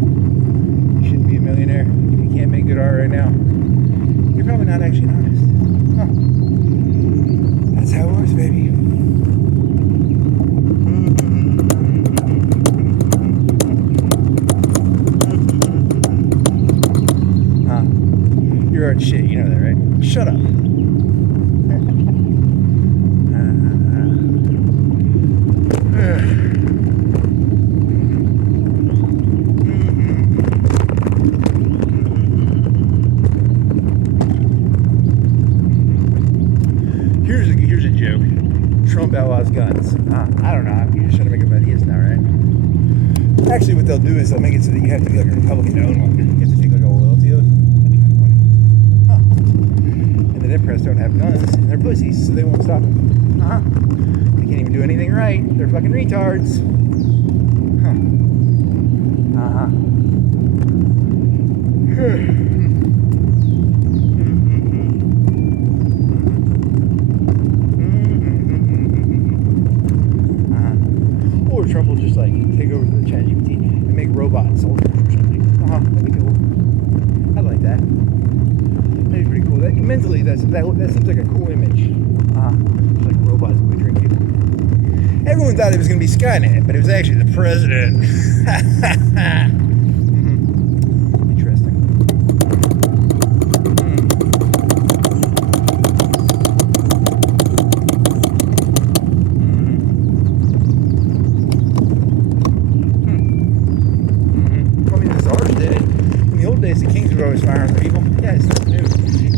you shouldn't be a millionaire. If you can't make good art right now, you're probably not actually honest. That's how it works, baby. Your art shit, you know that, right? Shut up. Here's a joke. Trump outlaws guns. I don't know. You're just trying to make up ideas now, right? Actually, what they'll do is they'll make it so that you have to be like a Republican to own one. You have to take like a loyalty oath. That'd be kind of funny. And the Democrats don't have guns, and they're pussies, so they won't stop them. They can't even do anything right. They're fucking retards. Or Trump will just like take over the ChatGPT and make robot soldiers or something. That'd be cool. I like that. That'd be pretty cool. That mentally, that seems like a cool image. Like robots butchering people. Everyone thought it was going to be Skynet, but it was actually the president. Interesting. Yes, the kings would always fire on the people. Yeah, it's not new.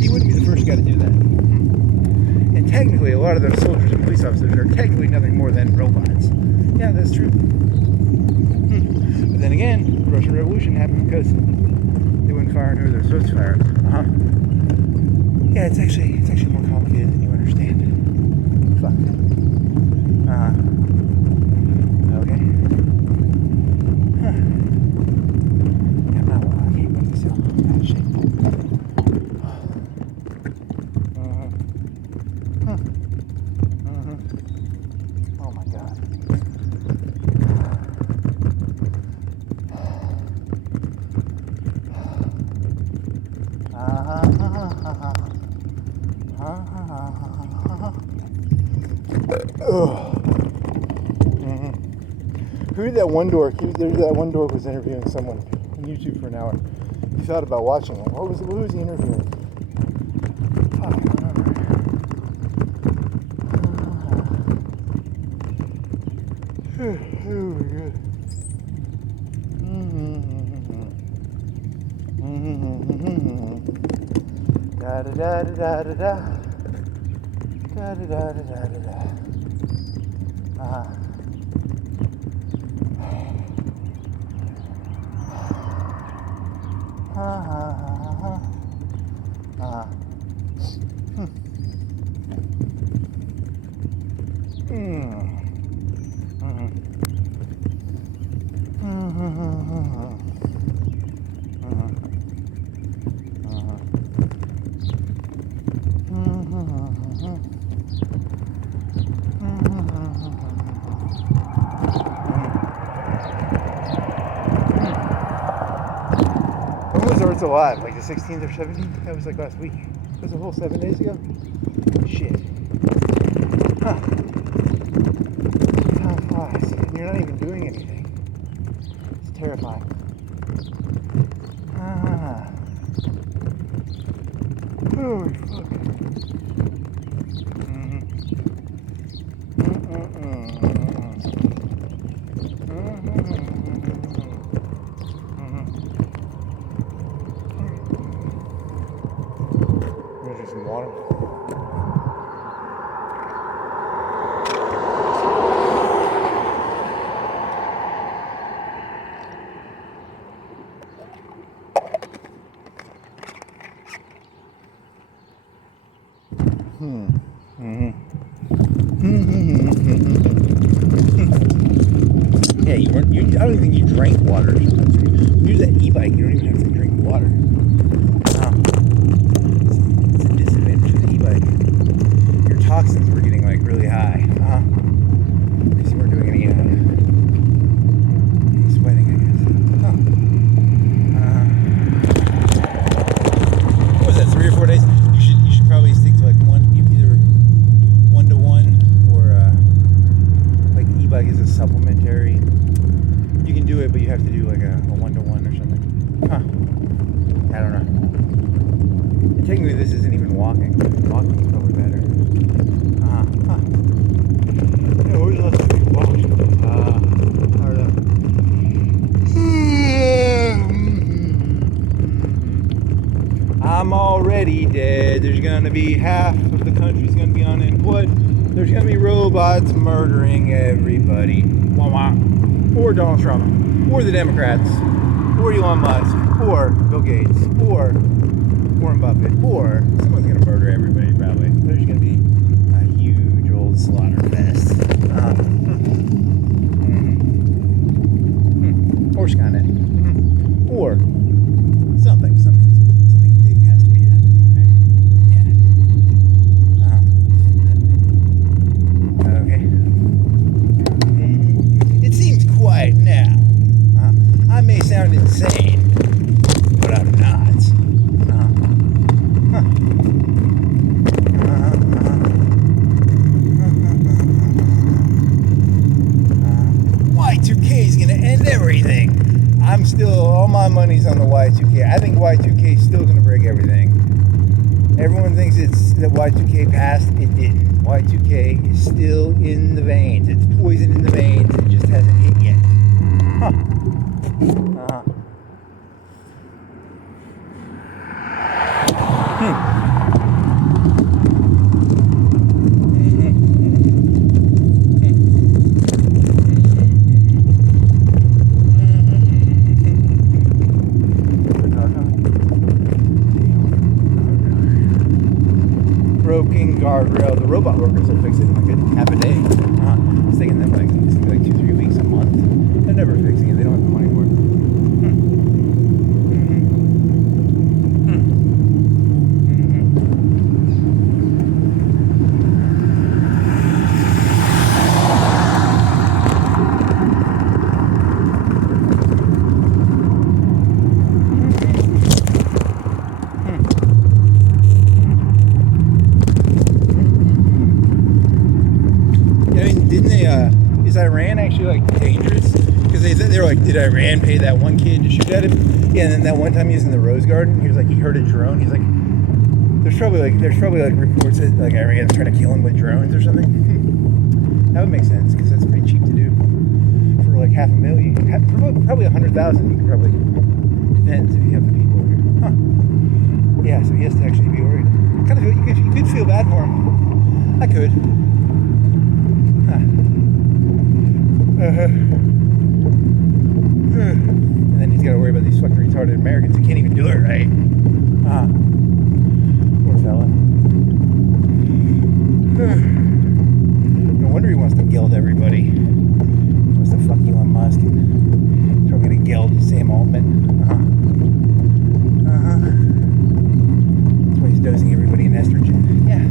He wouldn't be the first guy to do that. And technically, a lot of those soldiers and police officers are technically nothing more than robots. Yeah, that's true. But then again, the Russian Revolution happened because they wouldn't fire on who they're supposed to fire. Yeah, it's actually more complicated than you understand. Fuck. Okay. I'm not well. I can't go this hill. Oh, shit. Oh my god. Who did that one dork? There's that one dork was interviewing someone on YouTube for an hour. He thought about watching it. Who was he interviewing? Fuck, I don't remember. Oh my god. Da da da da da da. Da da da da da da. When was Earth alive? Like the 16th or 17th? That was like last week. It was a whole 7 days ago? Shit. Huh. Time flies. And you're not even doing anything. It's terrifying. Holy fuck. Drink some water. Yeah, I don't even think you drank water. When you use that e-bike, you don't even have to drink water. It's a disadvantage of the e-bike. Your toxins were getting like really high. Because you weren't doing any sweating, I guess. What was that, 3 or 4 days? You should probably stick to like either 1-to-1 or like e-bike is a supplementary. You can do it, but you have to do like a 1-to-1 or something. I don't know. And technically, this isn't even walking. Walking is probably better. Yeah, where's the last time you walked? I'm already dead. There's gonna be half of the country's gonna be unemployed. There's gonna be robots murdering everybody. Wah wah. Or Donald Trump, or the Democrats, or Elon Musk, or Bill Gates, or Warren Buffett, or someone's gonna murder everybody probably. There's gonna be a huge old slaughter fest. Or Skynet. Or something big has to be happening, right? Yeah. Okay. It seems quiet now. I may sound insane, but I'm not. Y2K is gonna end everything. All my money's on the Y2K. I think Y2K is still gonna break everything. Everyone thinks that Y2K passed. It didn't. Y2K is still in the veins. It's poison in the veins. It just hasn't hit yet. guardrail. The robot workers will fix it in like half a day. It's taking them like 2-3 weeks, a month. They're never fixing it. They don't have the money for it. Is Iran actually like dangerous? Because they were like, did Iran pay that one kid to shoot at him? Yeah, and then that one time he was in the Rose Garden, he was like, he heard a drone. He's like, there's probably like reports that like Iran's trying to kill him with drones or something. That would make sense because that's pretty cheap to do. For like $500,000, probably 100,000. You could probably, depends if you have the people here. Yeah, so he has to actually be worried. Kind of feel, you could feel bad for him. I could. And then he's got to worry about these fucking retarded Americans who can't even do it right. Poor fella. No wonder he wants to geld everybody. He wants to fuck Elon Musk and probably gonna geld Sam Altman. That's why he's dosing everybody in estrogen. Yeah.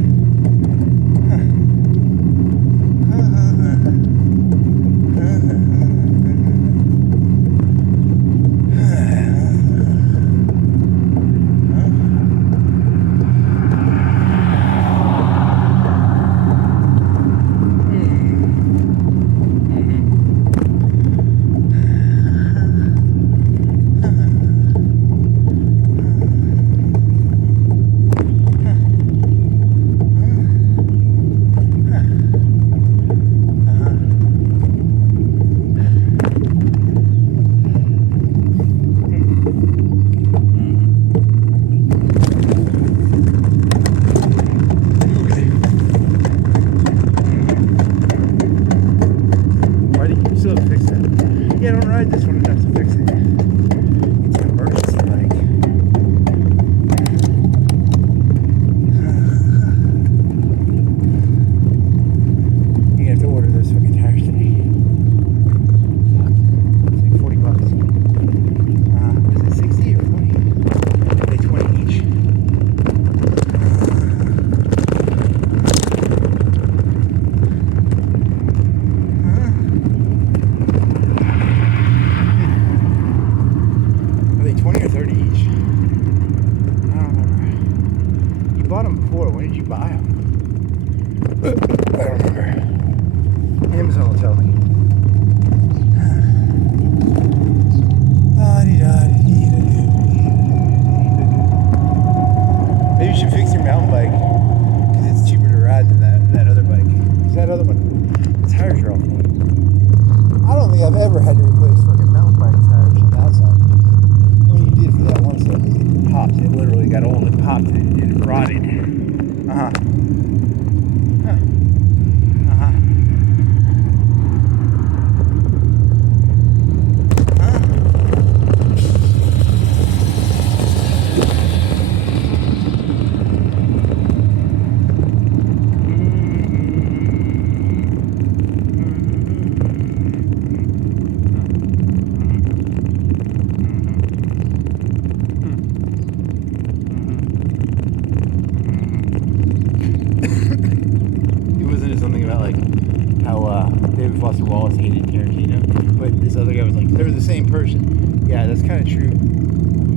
Yeah, that's kind of true.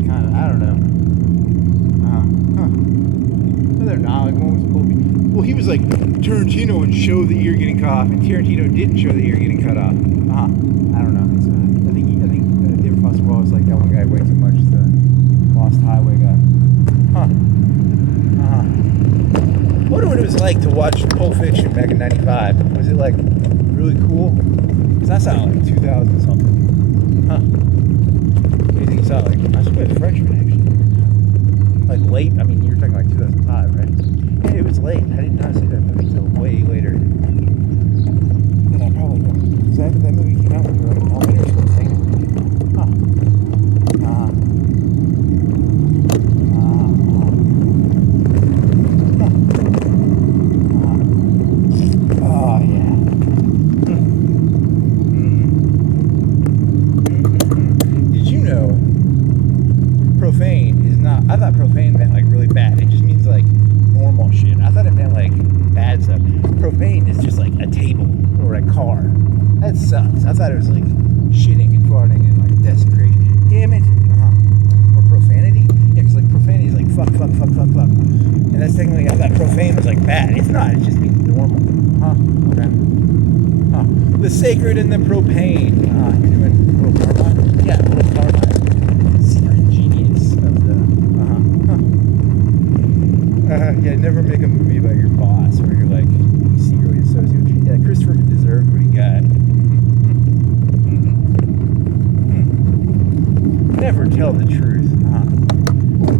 Kind of, I don't know. No, they're not. Like, one was cool. Well, he was like, Tarantino would show the ear getting cut off, and Tarantino didn't show the ear getting cut off. I don't know. It's, I think David Foster Wallace like that one guy way too much. The Lost Highway guy. I wonder what it was like to watch Pulp Fiction back in '95. Was it like really cool? Because that sounded like 2000 something. What do you think it sounded like? I was a freshman actually. Like late. I mean, you were talking like 2005, right? Yeah, it was late. I did not see that movie until way later. And I probably that movie came out when we were in elementary school. thought profane meant like really bad. It just means like normal shit. I thought it meant like bad stuff. Profane is just like a table or a car. That sucks. I thought it was like shitting and farting and like desecration. Damn it. Or profanity. Yeah, because like profanity is like fuck. And that's technically I thought profane was like bad. It's not. It just means normal. Okay. The sacred and the propane. You're doing a little Carmine? Yeah, a little Carmine. Secret genius of the. Yeah, never make a movie about your boss where you're like secretly associated with you. Yeah, Christopher deserved what he got. Never tell the truth.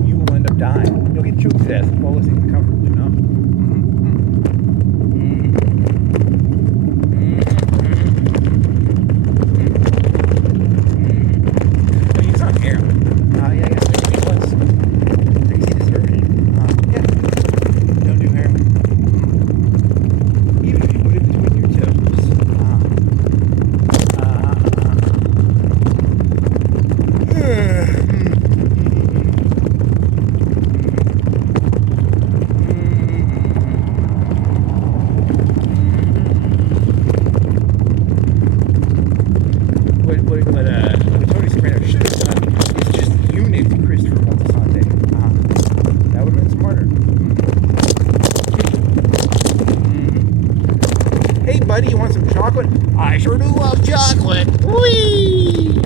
You will end up dying. You'll get choked to death while listening to comfort, you know? He's on heroin. Yeah, I guess he was. Because he deserved it. Yeah. Don't do heroin. Even if you put it between your toes. What Tony Soprano should have done is just unit Christopher Moltisanti. That would have been smarter. Hey, buddy, you want some chocolate? I sure do love chocolate. Whee!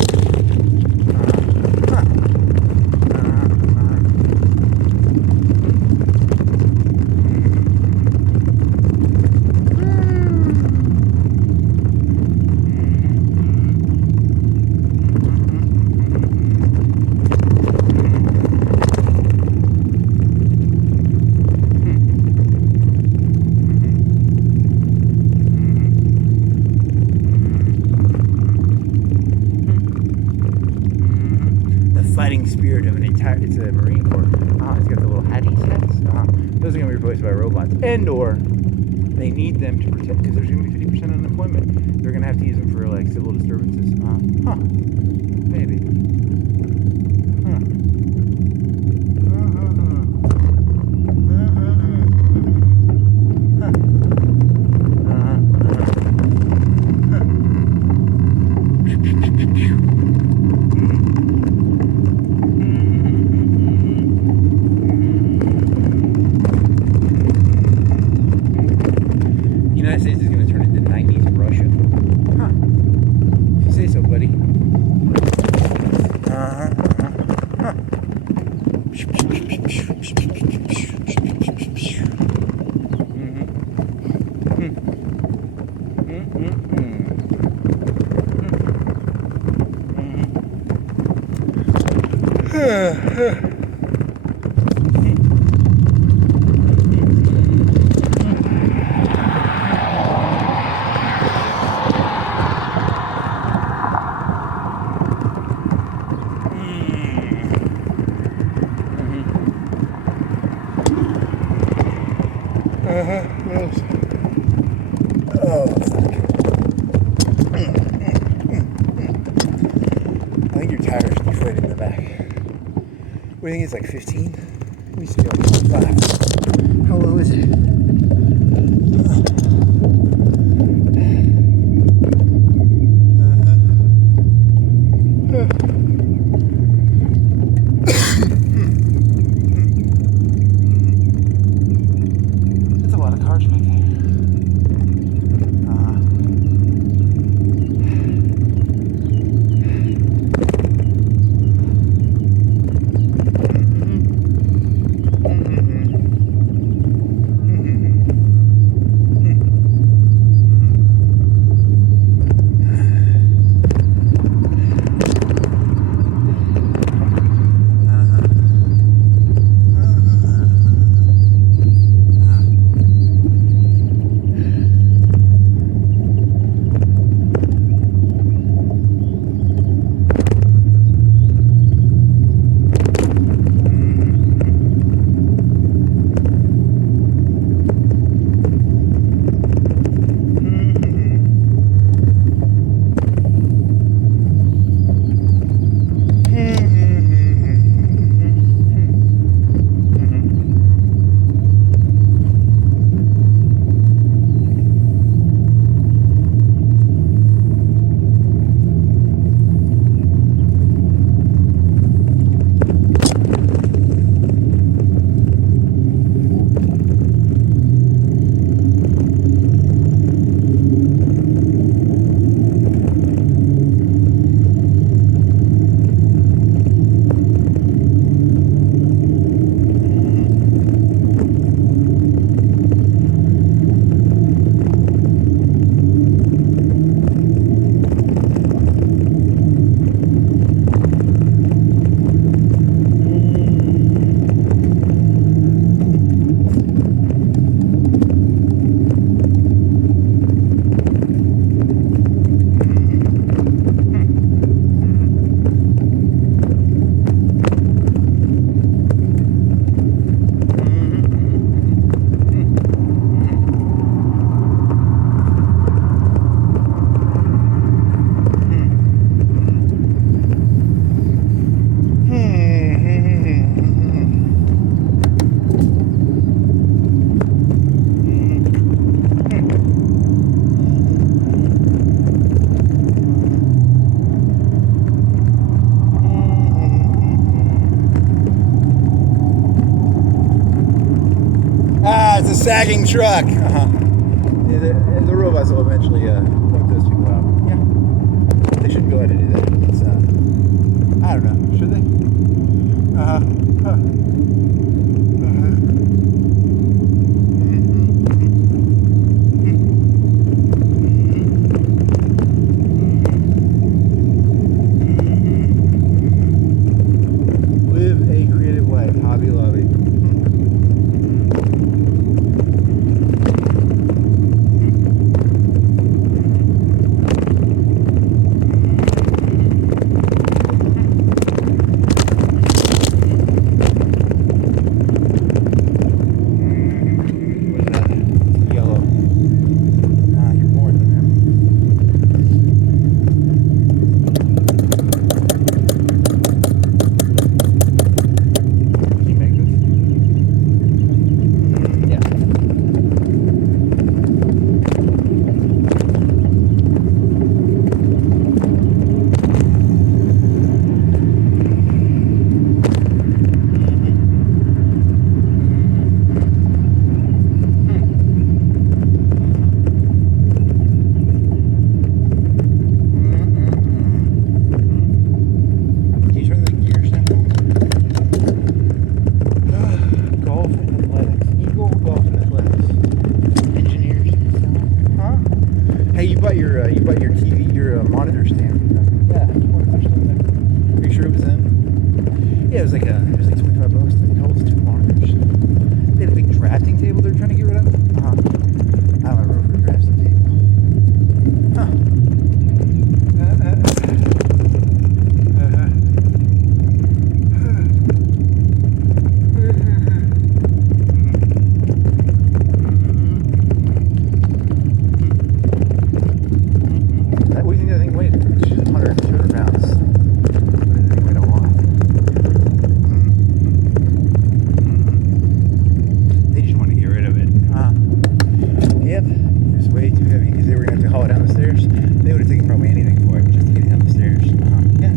Fighting spirit of an entire, it's a Marine Corps. It's got the little Hatties hats. Those are going to be replaced by robots. And or they need them to protect, because there's going to be 50% unemployment. They're going to have to use them for like civil disturbances. Maybe. The United States is going to turn into 90s Russia. If you say so, buddy. What else? Oh, fuck. I think your tire's deflated in the back. What do you think it's like 15? Let me see. 5. How low is it? That's a lot of cars back there. it's a sagging truck. Yeah, the robots will eventually point those people out. Yeah. They shouldn't go ahead and do that. It's, I don't know. Should they? Live a creative life. Hobby Lobby. You bought your TV, your monitor stand. Yeah, monitor stand. Are you sure it was them? Yeah, it was like $25. It holds 2 monitors. They had a big drafting table they were trying to get rid of. I don't have room for a drafting table. What do you think that thing weighed? 100, 200 pounds. That thing weighed a lot. They just want to get rid of it. Yep. It was way too heavy because they were going to have to haul it down the stairs. They would have taken probably anything for it just to get it down the stairs. Yeah.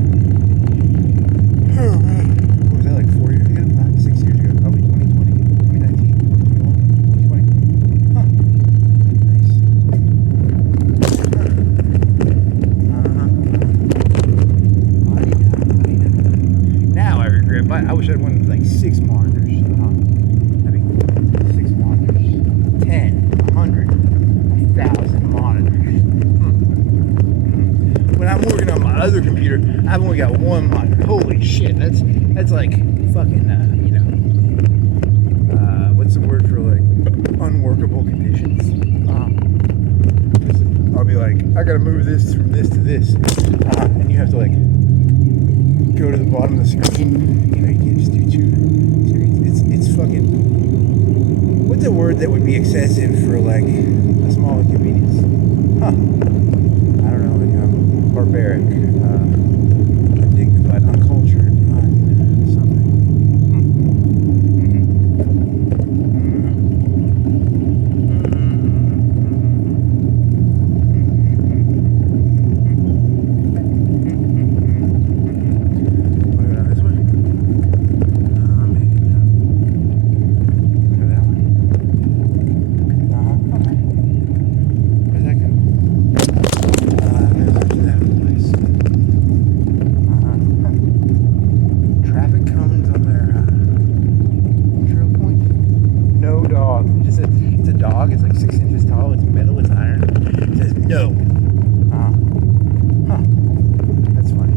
What was that, like 4 years ago? 6 years ago? Probably 2020, 2019, 2021, 2020. Huh. Now I regret, but I wish I had one with like 6 monitors. I mean, 6 monitors. 10, 100, 1,000 monitors. When I'm working on my other computer, I've only got 1 monitor. Holy shit, that's like fucking, what's the word for like unworkable conditions? I'll be like, I gotta move this from this to this, and you have to like go to the bottom of the screen. You know, you can't just do 2 screens. It's fucking. What's a word that would be excessive for like a small inconvenience? I don't know, like barbaric, undignified, uncultured, something. It's a dog. It's like 6 inches tall. It's metal. It's iron. It says no. That's funny.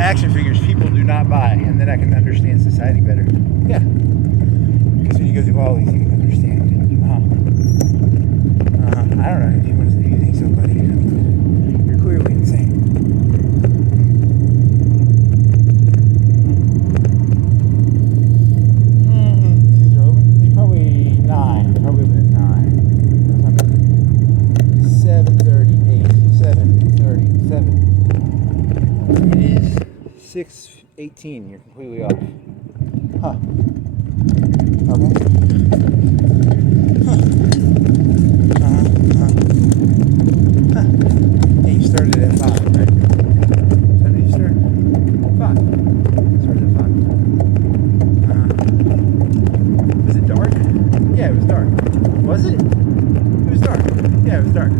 action figures people do not buy, and then I can understand society better. Yeah. Because when you go through all these, you can understand. I don't know if you want to, if you think so, buddy. You're clearly insane. These are open? They're probably 9. They're probably open at 9. 7:30, 7:37. It is 6:18. You're completely off. Huh. Okay. Yeah, you started at 5, right? When did you start? 5. Started at 5. Was it dark? Yeah, it was dark. Was it? It was dark. Yeah, it was dark.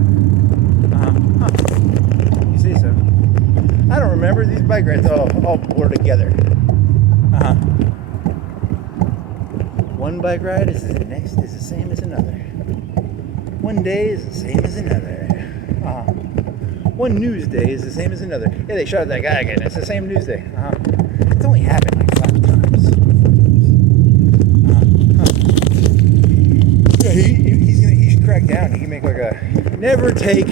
You say so. I don't remember. These bike rides all blur together. One bike ride is the same as another. One day is the same as another. One news day is the same as another. Yeah, they shot that guy again. It's the same news day. It's only happened like 5 times. Yeah, he should crack down. He can make like a never take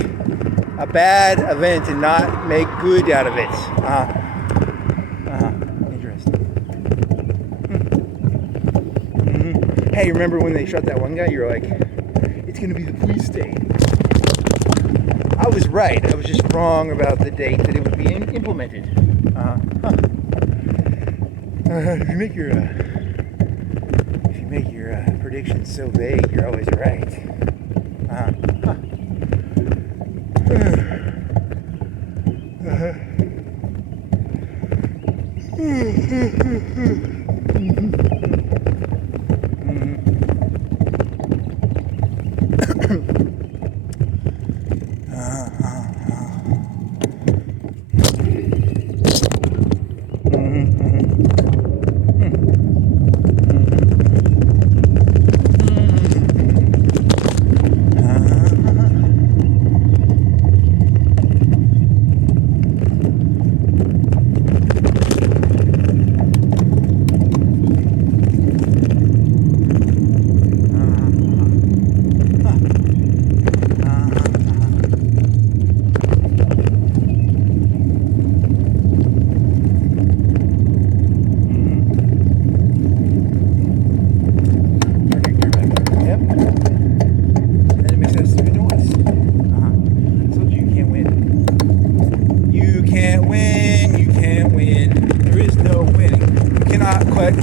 a bad event and not make good out of it. Interesting. Hey, remember when they shot that one guy? You were like, it's gonna be the police state. I was right. I was just wrong about the date that it would be implemented. If you make your predictions so vague, you're always right.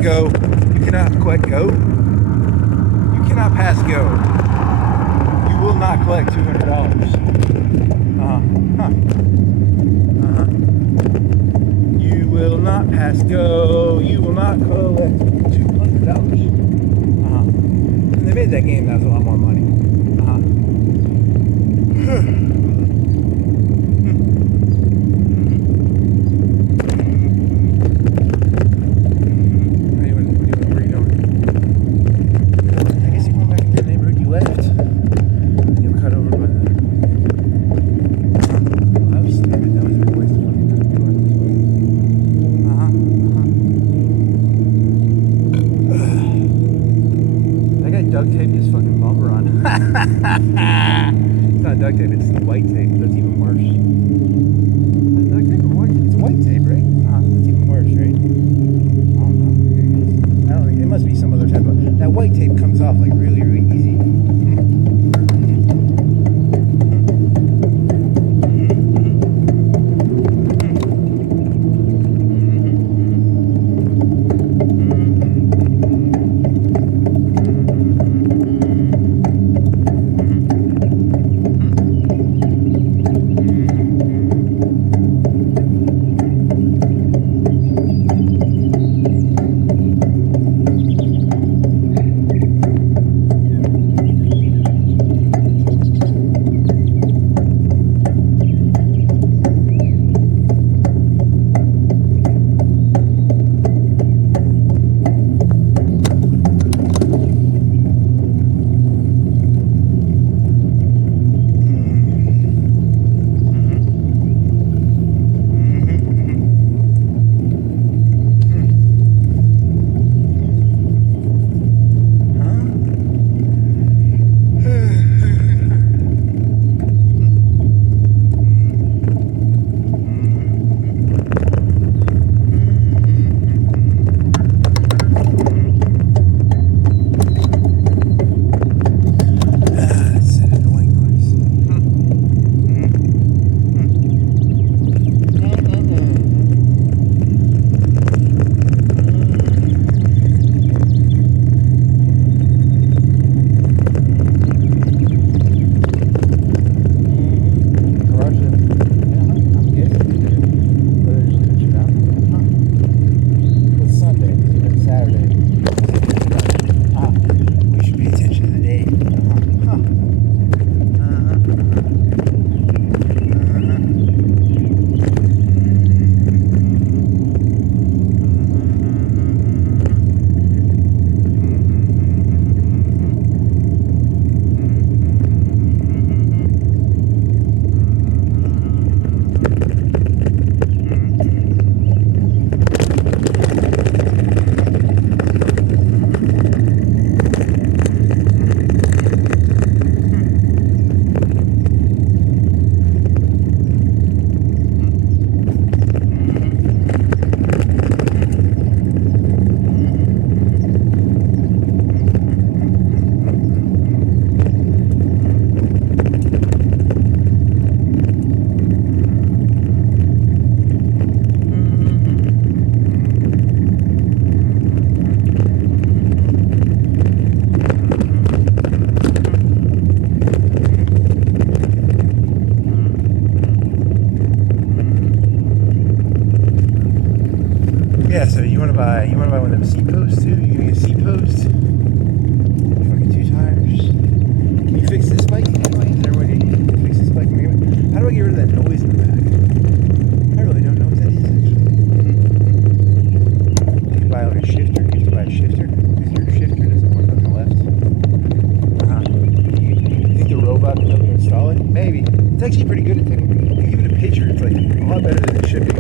Go. You cannot quit go. You cannot pass go. You will not collect $200. You will not pass go. You will not collect $200. When they made that game, that was a lot more money. Duct tape his fucking bumper on. It's not duct tape, it's the white tape. That's even worse. Is that duct tape or white? It's white tape, right? That's even worse, right? I don't think it must be some other type of. That white tape comes off like really, really easy. Yeah, so you wanna buy one of them seat posts too? You gonna get a seat post? Fucking 2 tires. Can you fix this bike? Is there a way to fix this bike? How do I get rid of that noise in the back? I really don't know what that is actually. You can buy a shifter. You have to buy a shifter because your shifter doesn't work on the left. You think the robot can help you install it? Maybe. It's actually pretty good at taking. If you give it a picture, it's like a lot better than it should be.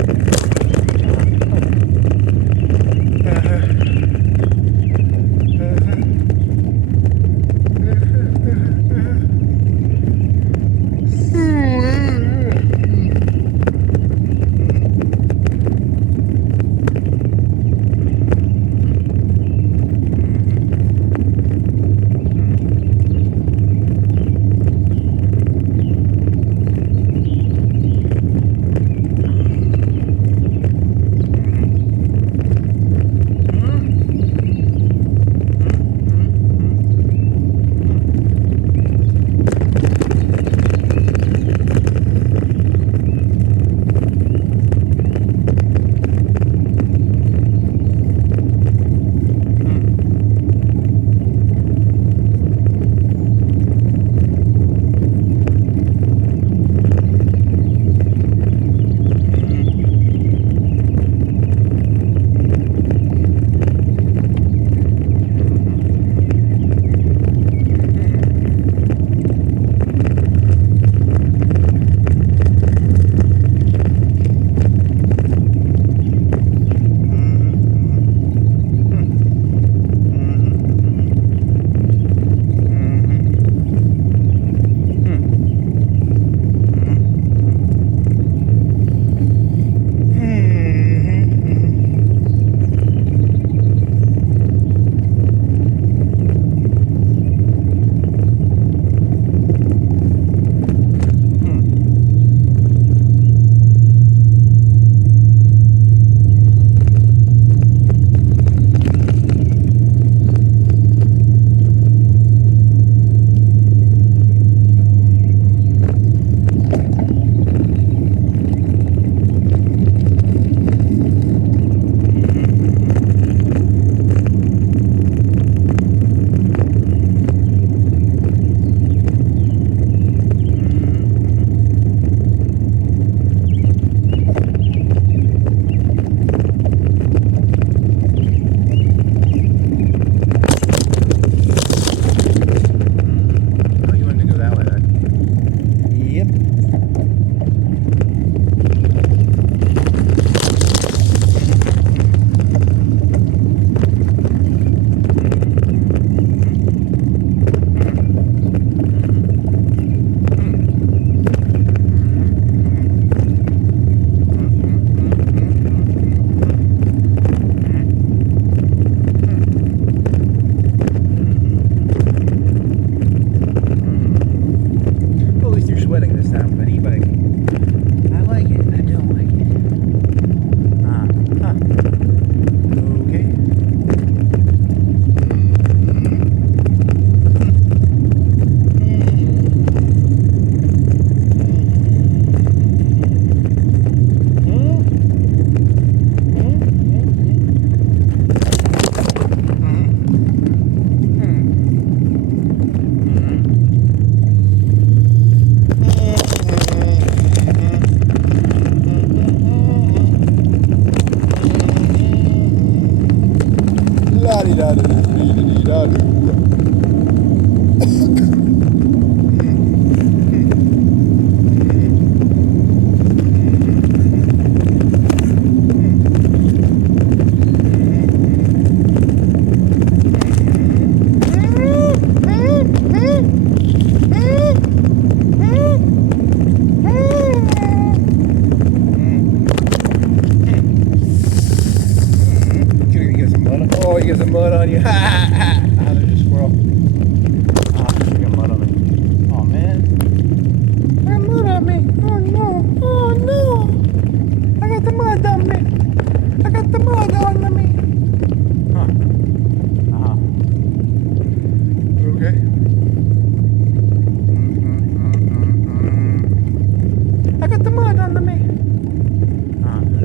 I got the mud under me.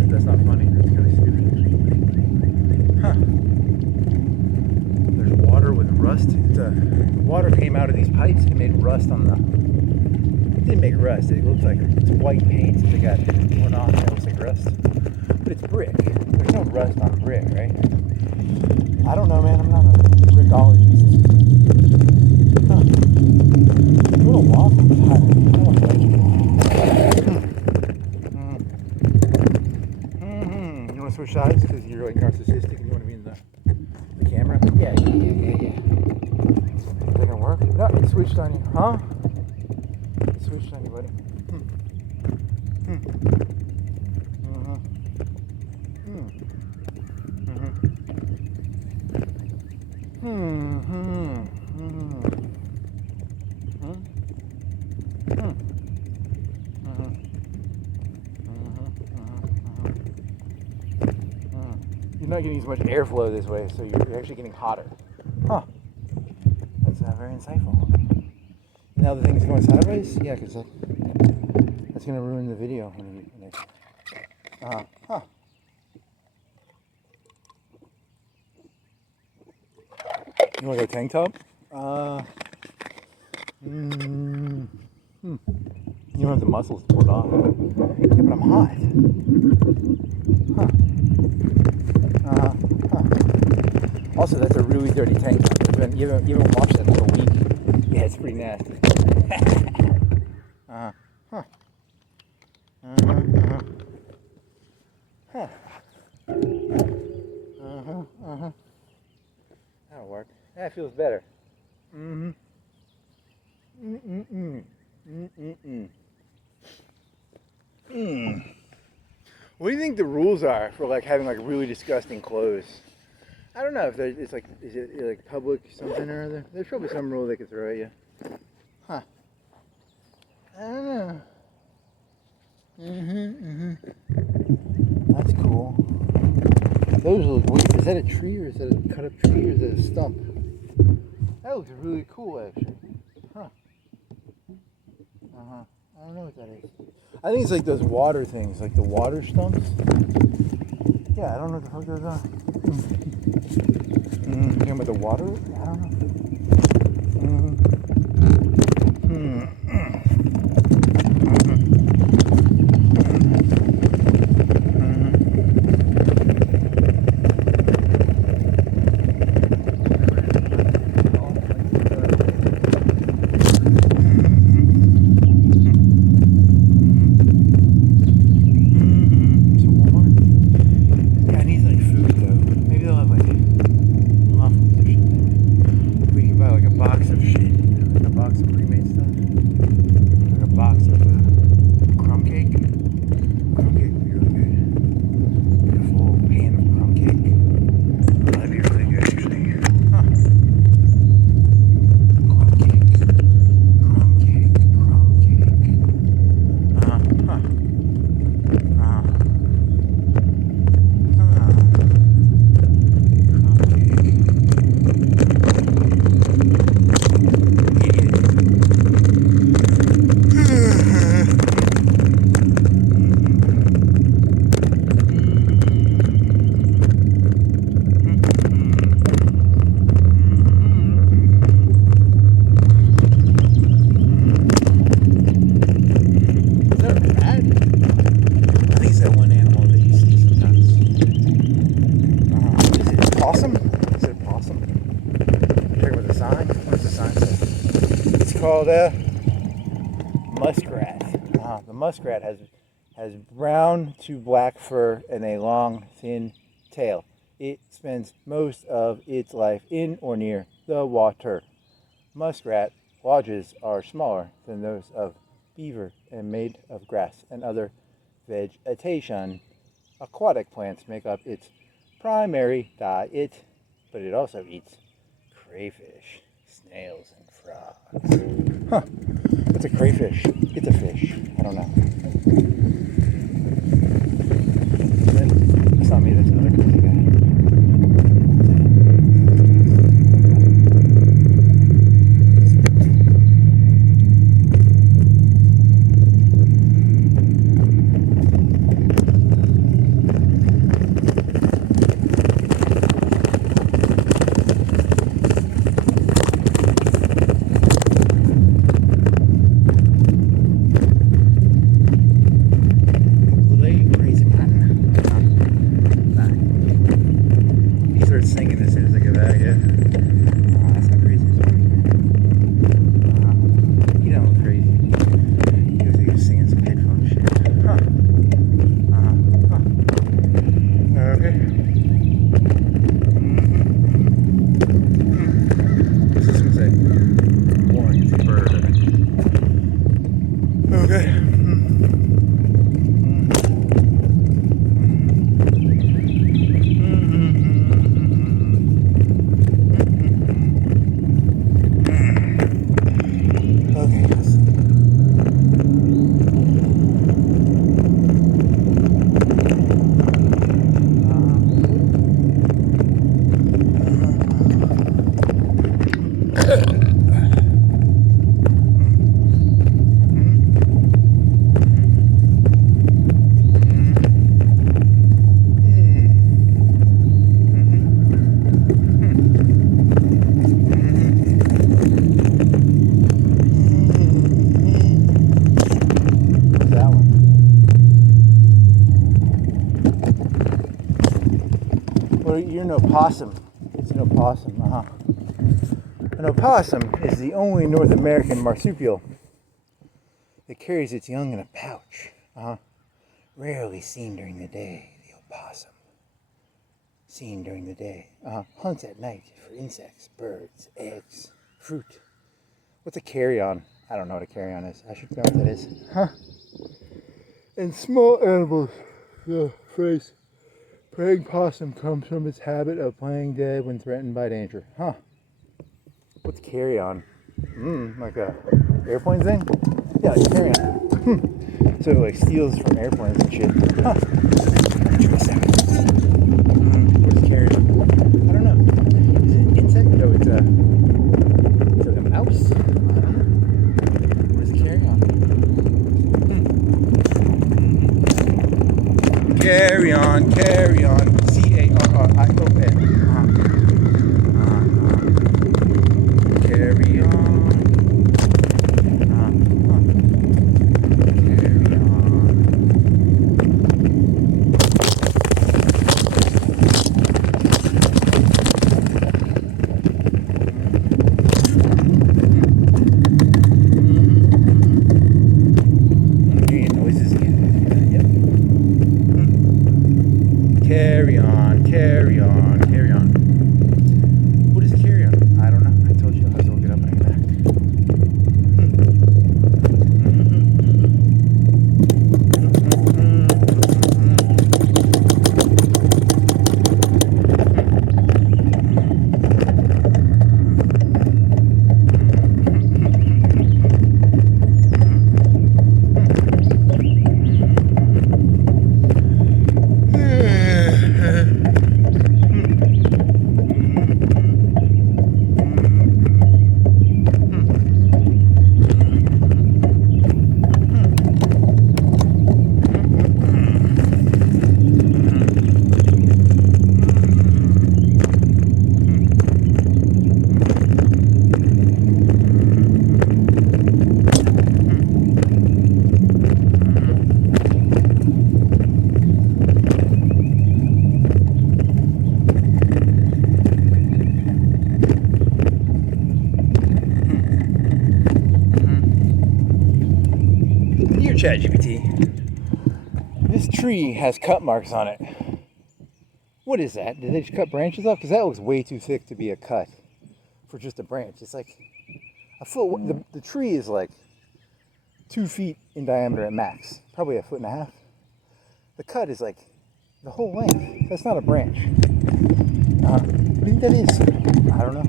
That's not funny. That's kind of stupid. water came out of these pipes and made rust on the. It didn't make rust. It looks like it's white paint. They got torn off. It looks like rust, but it's brick. There's no rust on brick, right? I don't know, man. I'm not a brickologist. Huh. A little waffle. You want to switch sides because you're like narcissistic and you want to be in the camera? Yeah. Didn't work? No, it switched on you. Huh? It switched on you, buddy. You're not getting as much airflow this way, so you're actually getting hotter. Huh. That's very insightful. Now the thing's going sideways? Yeah, because that's going to ruin the video. Huh. You want to go tank top? You don't have the muscles to pull it off. Yeah, but I'm hot. Also, that's a really dirty tank top. You haven't washed that in a week. Yeah, it's pretty nasty. That'll work. That feels better. What do you think the rules are for like having like really disgusting clothes? I don't know if it's like, is it like public something or other? There's probably some rule they could throw at you. Huh. I don't know. That's cool. Those look, wait, is that a tree or is that a cut up tree or is that a stump? That looks really cool actually. Huh. I don't know what that is. I think it's like those water things, like the water stumps. Yeah, I don't know what the fuck those are. You talking about the water? I don't know. Possum? Is it a possum? Here with a sign? What's the sign say? It's called muskrat. The muskrat has brown to black fur and a long, thin tail. It spends most of its life in or near the water. Muskrat lodges are smaller than those of beaver and made of grass and other vegetation. Aquatic plants make up its primary diet, but it also eats crayfish, snails, and frogs. Huh. What's a crayfish? It's a fish. I don't know. That's not me, that's another crazy guy. start singing as soon as I get back, yeah. That's how crazy this works, man. He don't look crazy. He was singing some headphone shit. Okay. What's this one say? Warning, it's a bird. Okay. You're an opossum. It's an opossum. An opossum is the only North American marsupial that carries its young in a pouch. Rarely seen during the day. The opossum. Seen during the day. Hunts at night for insects, birds, eggs, fruit. What's a carry-on? I don't know what a carry-on is. I should know what that is. And small animals. The phrase praying possum comes from its habit of playing dead when threatened by danger. What's carry-on? Like a airplane thing? Yeah, like carry-on. So it like steals from airplanes and shit. What's carry-on? I don't know. Is it an insect? No, it's like a mouse? I don't know. What is carry-on? Carry on, carry on. C-A-R-R-I-O-N. Carry on. Carry on. Noises again. Yep. Carry on, carry on, carry on. What is carry on? I don't know. I told you I'll have to look it up when I get back. ChatGPT. This tree has cut marks on it. What is that? Did they just cut branches off? Because that looks way too thick to be a cut for just a branch. It's like a foot. The tree is like 2 feet in diameter at max. Probably a foot and a half. The cut is like the whole length. That's not a branch. What do you think that is? I don't know.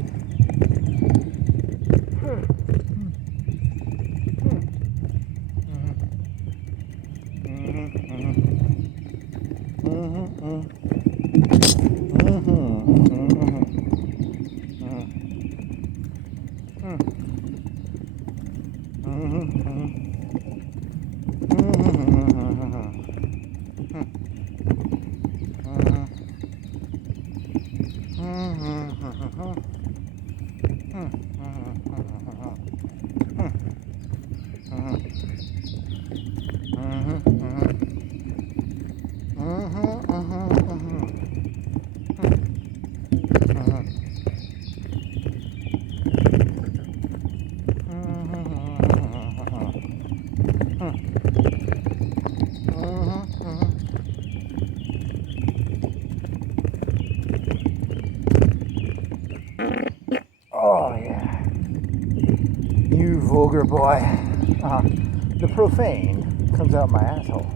vulgar boy. The profane comes out my asshole.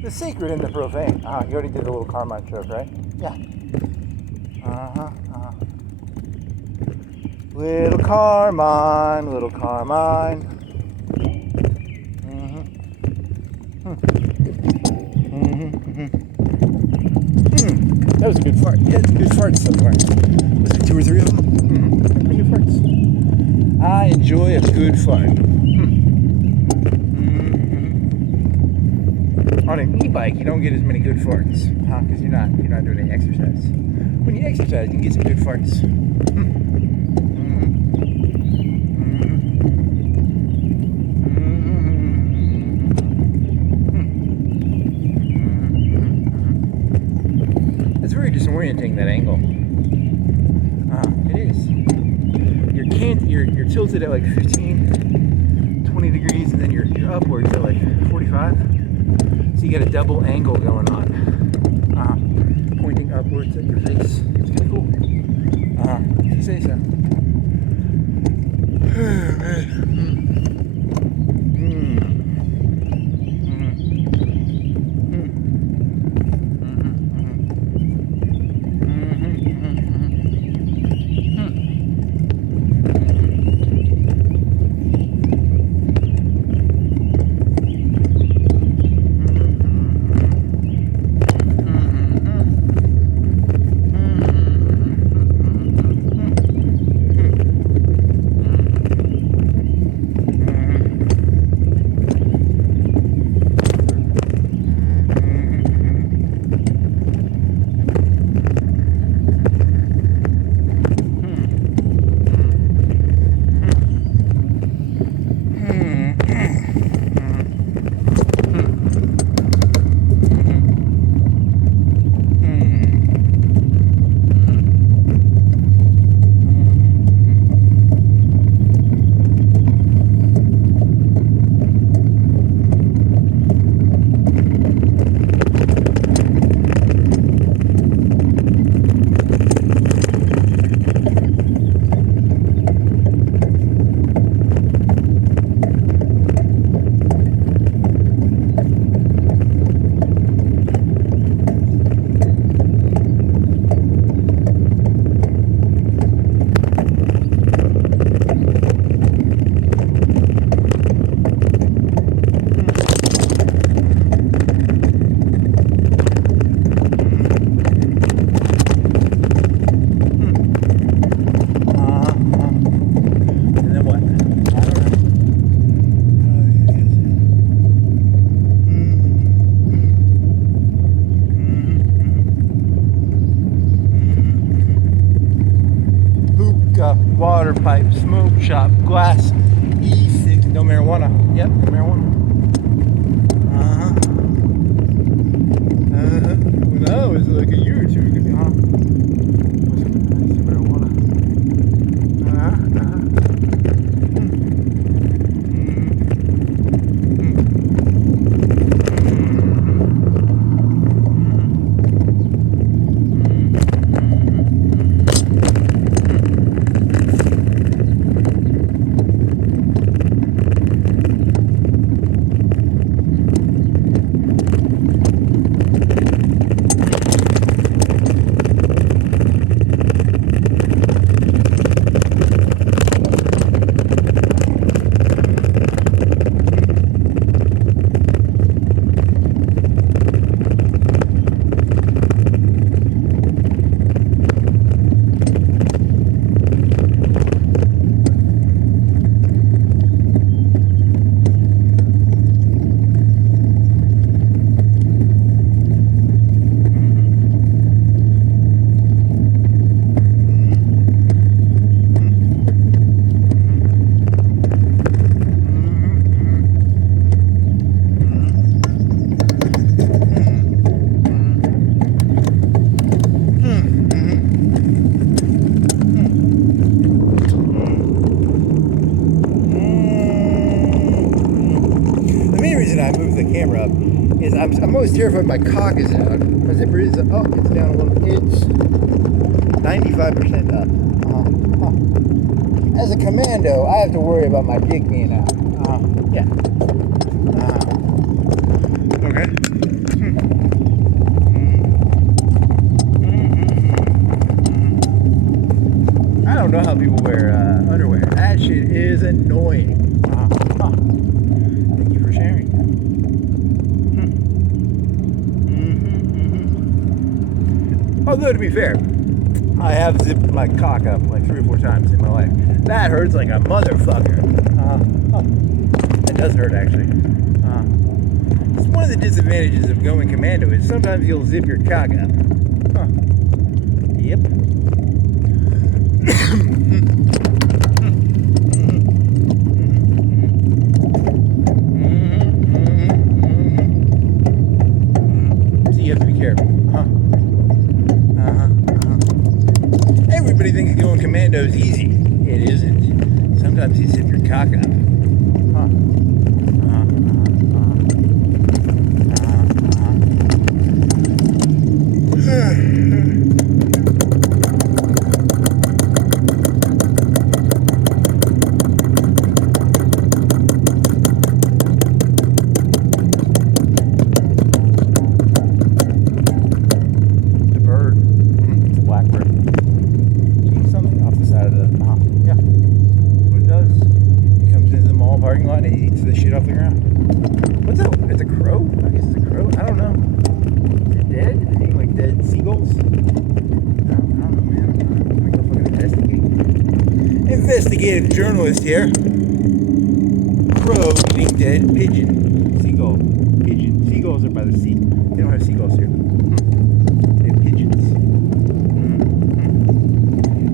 The sacred and the profane. You already did a little Carmine joke, right? Yeah. Little Carmine, little Carmine. That was a good fart. You had some good farts so far. Was it 2 or 3 of them? Pretty good farts. I enjoy a good fart. On an e-bike, you don't get as many good farts, because you're not doing any exercise. When you exercise, you can get some good farts. It's very disorienting, that angle. It is. You're tilted at like 15, 20 degrees, and then you're upwards at like 45. So you got a double angle going on, pointing upwards at your face. It's kind of cool. If you say so. Water pipe, smoke shop, glass, E6, no marijuana. Yep, no marijuana. When I was like a year or 2 ago, marijuana. Camera up is I'm always terrified my cock is out. My zipper is up. Oh, it's down a little. It's 95% up. as a commando, I have to worry about my dick being out. Yeah. Okay. I don't know how people wear underwear. That shit is annoying. Thank you for sharing. Although, to be fair, I have zipped my cock up like 3 or 4 times in my life. That hurts like a motherfucker. It does hurt, actually. It's one of the disadvantages of going commando is sometimes you'll zip your cock up. Yep. So you have to be careful. Everybody thinks going commando is easy. It isn't. Sometimes you zip your cock up. Investigative journalist here. Crow eating dead pigeon. Seagull. Pigeon. Seagulls are by the sea. They don't have seagulls here. They have pigeons.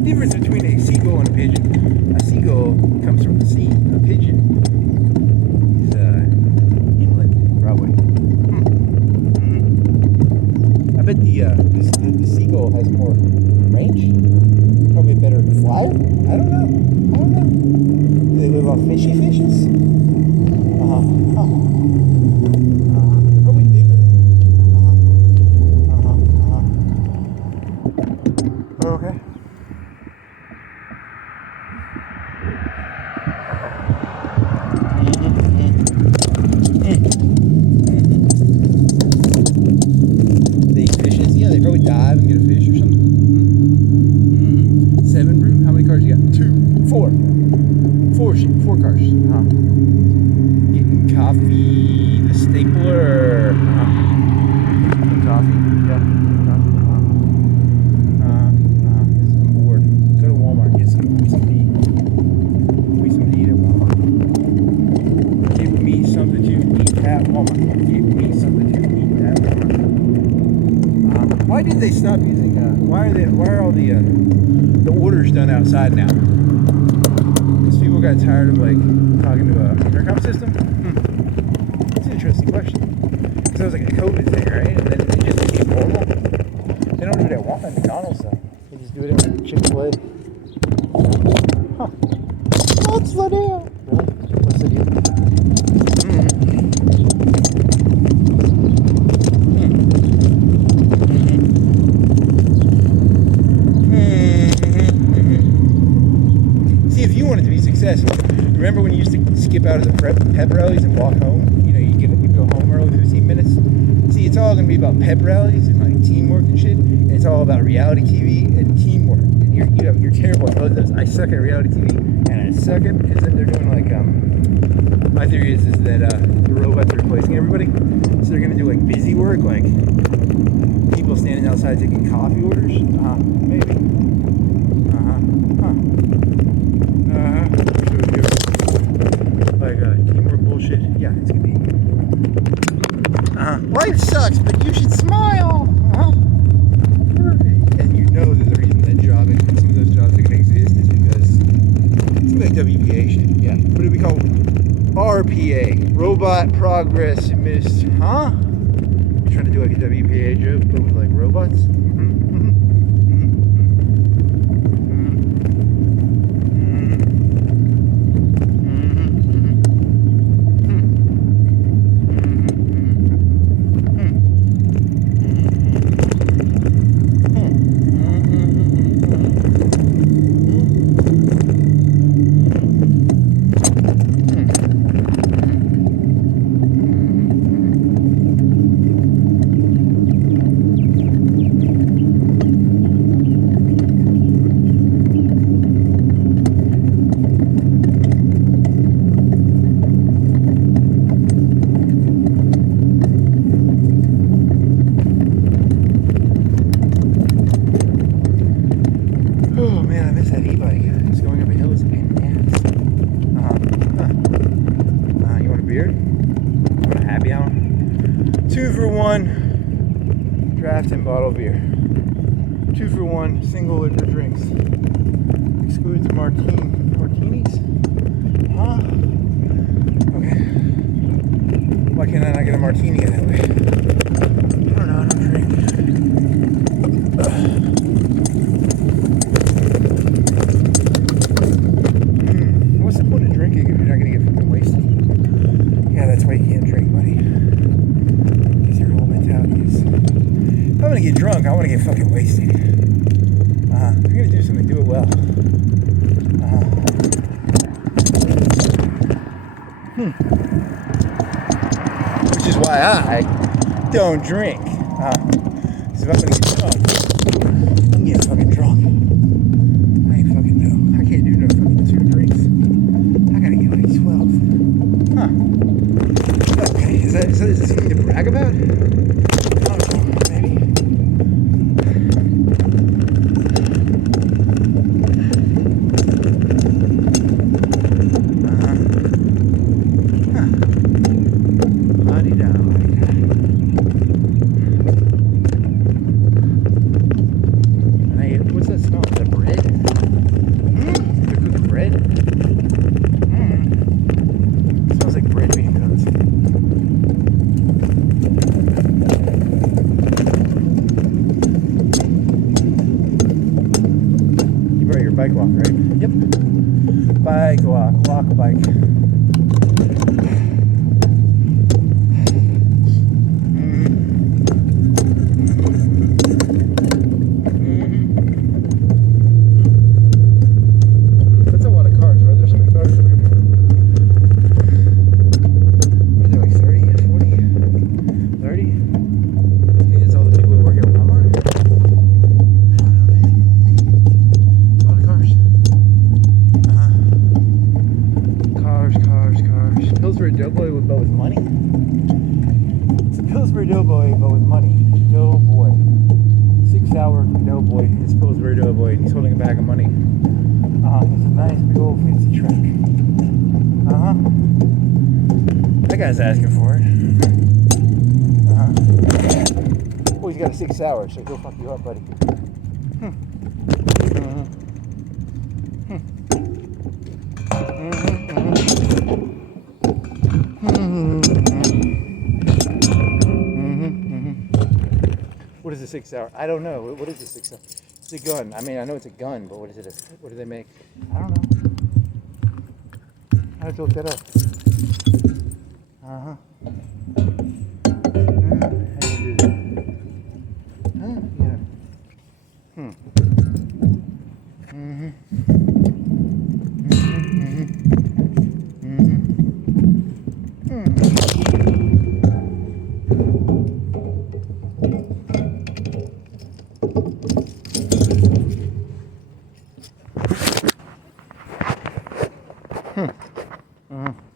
Difference between a seagull and a pigeon. A seagull comes from the sea. A pigeon is inland, probably. I bet the seagull has more range. Probably a better flyer. I don't know. Do they live off fishy fishes? They're probably bigger. Okay. They eat fishes? Yeah, they probably dive and get a fish or something. 7 brew? How many cars you got? 2, 4. 4 cars. Getting coffee, the stapler. Getting coffee. Yeah. I'm bored. Go to Walmart. Get some to eat. Give me something to eat at Walmart. Give me something to eat at Walmart. Give me something to eat at Walmart. Why did they stop using? Why are all the orders done outside now? Because people got tired of like talking to an intercom system. It's an interesting question. Because it was like a COVID thing, right? And then it just became normal. They don't do it at Walmart, McDonald's though. They just do it at Chick-fil-A. What's the deal? Really? What's the deal? Successful. Remember when you used to skip out of the pep rallies and walk home? You know, you go home early 15 minutes. See, it's all going to be about pep rallies and like teamwork and shit. And it's all about reality TV and teamwork. And you're terrible at both of those. I suck at reality TV, and I suck at because they're doing like my theory is that the robots are replacing everybody. So they're going to do like busy work, like people standing outside taking coffee orders. Maybe. Like teamwork bullshit. Yeah, it's gonna be. Life sucks, but you should smile. And you know that the reason that some of those jobs are gonna exist is because it's like WPA shit. Yeah, what do we call RPA? Robot Progress Missed. Huh? You're trying to do like a WPA joke, but with like robots. Draft and bottle beer. 2 for 1 single liquor drinks. Excludes martinis? Huh? Okay. Why can't I not get a martini that way? I don't know, I don't drink. What's the point of drinking if you're not gonna get fucking wasted? Yeah, that's why you can't drink, buddy. Because your whole mentality is, if I'm gonna get drunk, I wanna get fucking wasted. If you're gonna do something, do it well. Which is why I don't drink. Because if I'm gonna get drunk, I'm getting fucking drunk. I ain't fucking know. I can't do no fucking 2 drinks. I gotta get like 12. Okay, is this something to brag about? I don't know, maybe. What's that smell? Is that bread? They're cooking bread? It smells like bread being cooked. You brought your bike walk, right? Yep. Bike walk, walk bike. Doughboy but with money. It's a Pillsbury Doughboy but with money. Doughboy. 6-hour Doughboy. It's Pillsbury Doughboy and he's holding a bag of money. It's a nice big old fancy truck. That guy's asking for it. Oh, he's got a 6-hour, so he'll fuck you up, buddy. What is a 6-hour? I don't know. What is a 6-hour? It's a gun. I mean, I know it's a gun, but what is it? What do they make? I don't know. I have to look that up.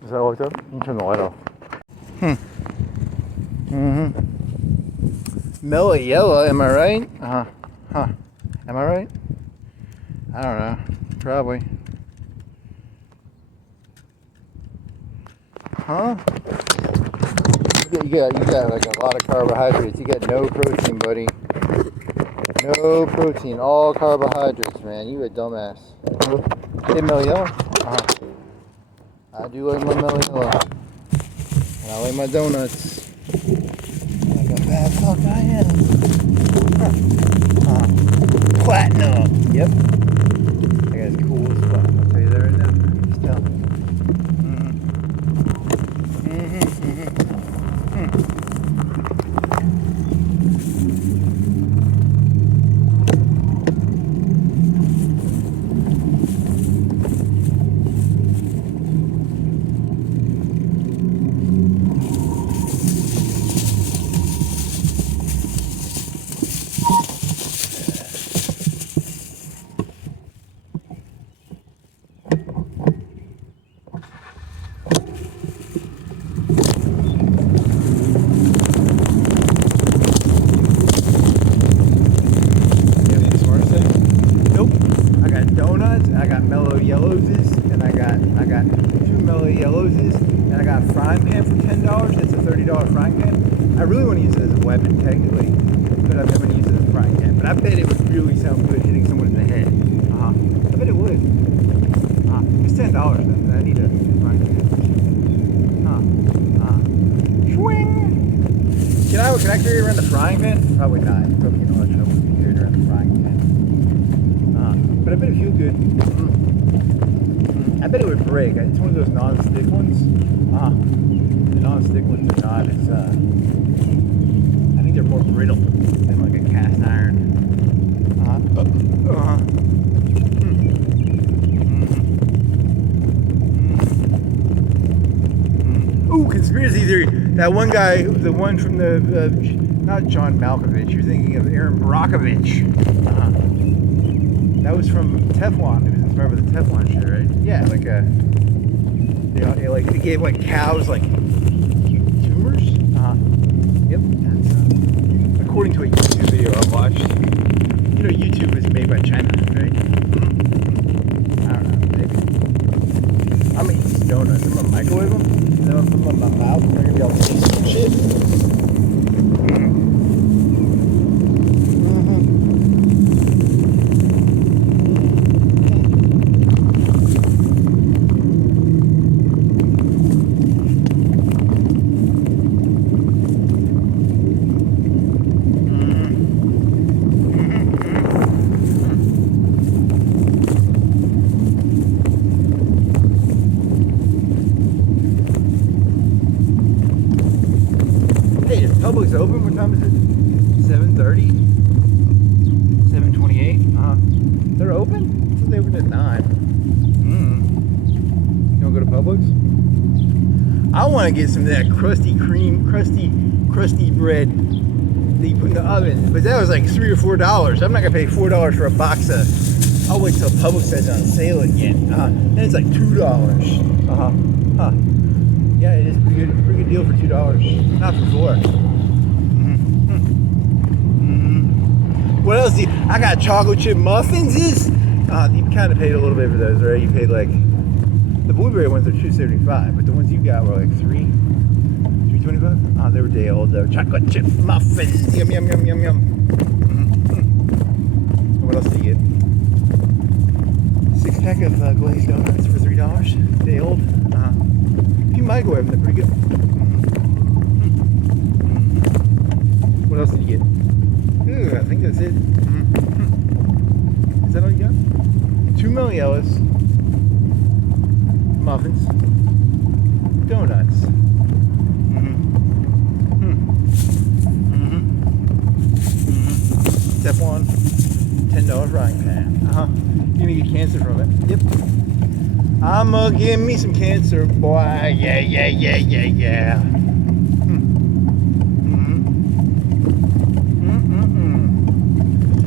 Is that locked up? You can turn the light off. Mellow yellow, am I right? Am I right? I don't know. Probably. Huh? You got like a lot of carbohydrates. You got no protein, buddy. No protein. All carbohydrates, man. You a dumbass. Hey, mellow yellow? I do like my mellow yellow. And I like my donuts. Like a bad fuck I am. Platinum. Yep. That guy's cool as fuck. I'll tell you that right now. Just tell me. but I bet it would really sound good hitting someone in the head. I bet it would. It's $10 though. I need a frying pan. Swing! Can I carry around the frying pan? Probably not. Probably get a lot of trouble carrying around the frying pan. But I bet it feels good. I bet it would break. It's one of those non-stick ones. The non-stick ones are not as, I think they're more brittle than like a cast iron. Ooh, conspiracy theory. That one guy, the one from the, not John Malkovich, you're thinking of Aaron Brockovich. That was from Teflon. It was inspired by the Teflon shit, right? Yeah, like they gave like cows like tumors. Yep. That's, according to a YouTube video I watched. You know, YouTube is made by China, right? I don't know, maybe. I'm gonna eat these donuts. I'm gonna microwave them, and then I'm gonna put them in my mouth, and they're gonna be all tasty and shit. Public's open. What time is it? 7:30? 7:28? They're open? I thought they opened at 9. You wanna go to Publix? I wanna get some of that crusty bread that you put in the oven. But that was like $3 or $4. I'm not gonna pay $4 for a box of. I'll wait till Publix says on sale again. Then it's like $2. Yeah, it is pretty good deal for $2. Not for $4. What else do you, I got chocolate chip muffins. You kind of paid a little bit for those, right? You paid like, the blueberry ones are $2.75, but the ones you got were like $3.25? They were day old though. Chocolate chip muffins. Yum, yum, yum, yum, yum. What else do you get? 6-pack of glazed donuts for $3. Day old. If you microwave them, they're pretty good. What else did you get? Ooh, I think that's it. Is that all you got? 2 Meliellas, muffins, donuts. Teflon, $10 frying pan. You're gonna get cancer from it. Yep. I'ma give me some cancer, boy. Yeah.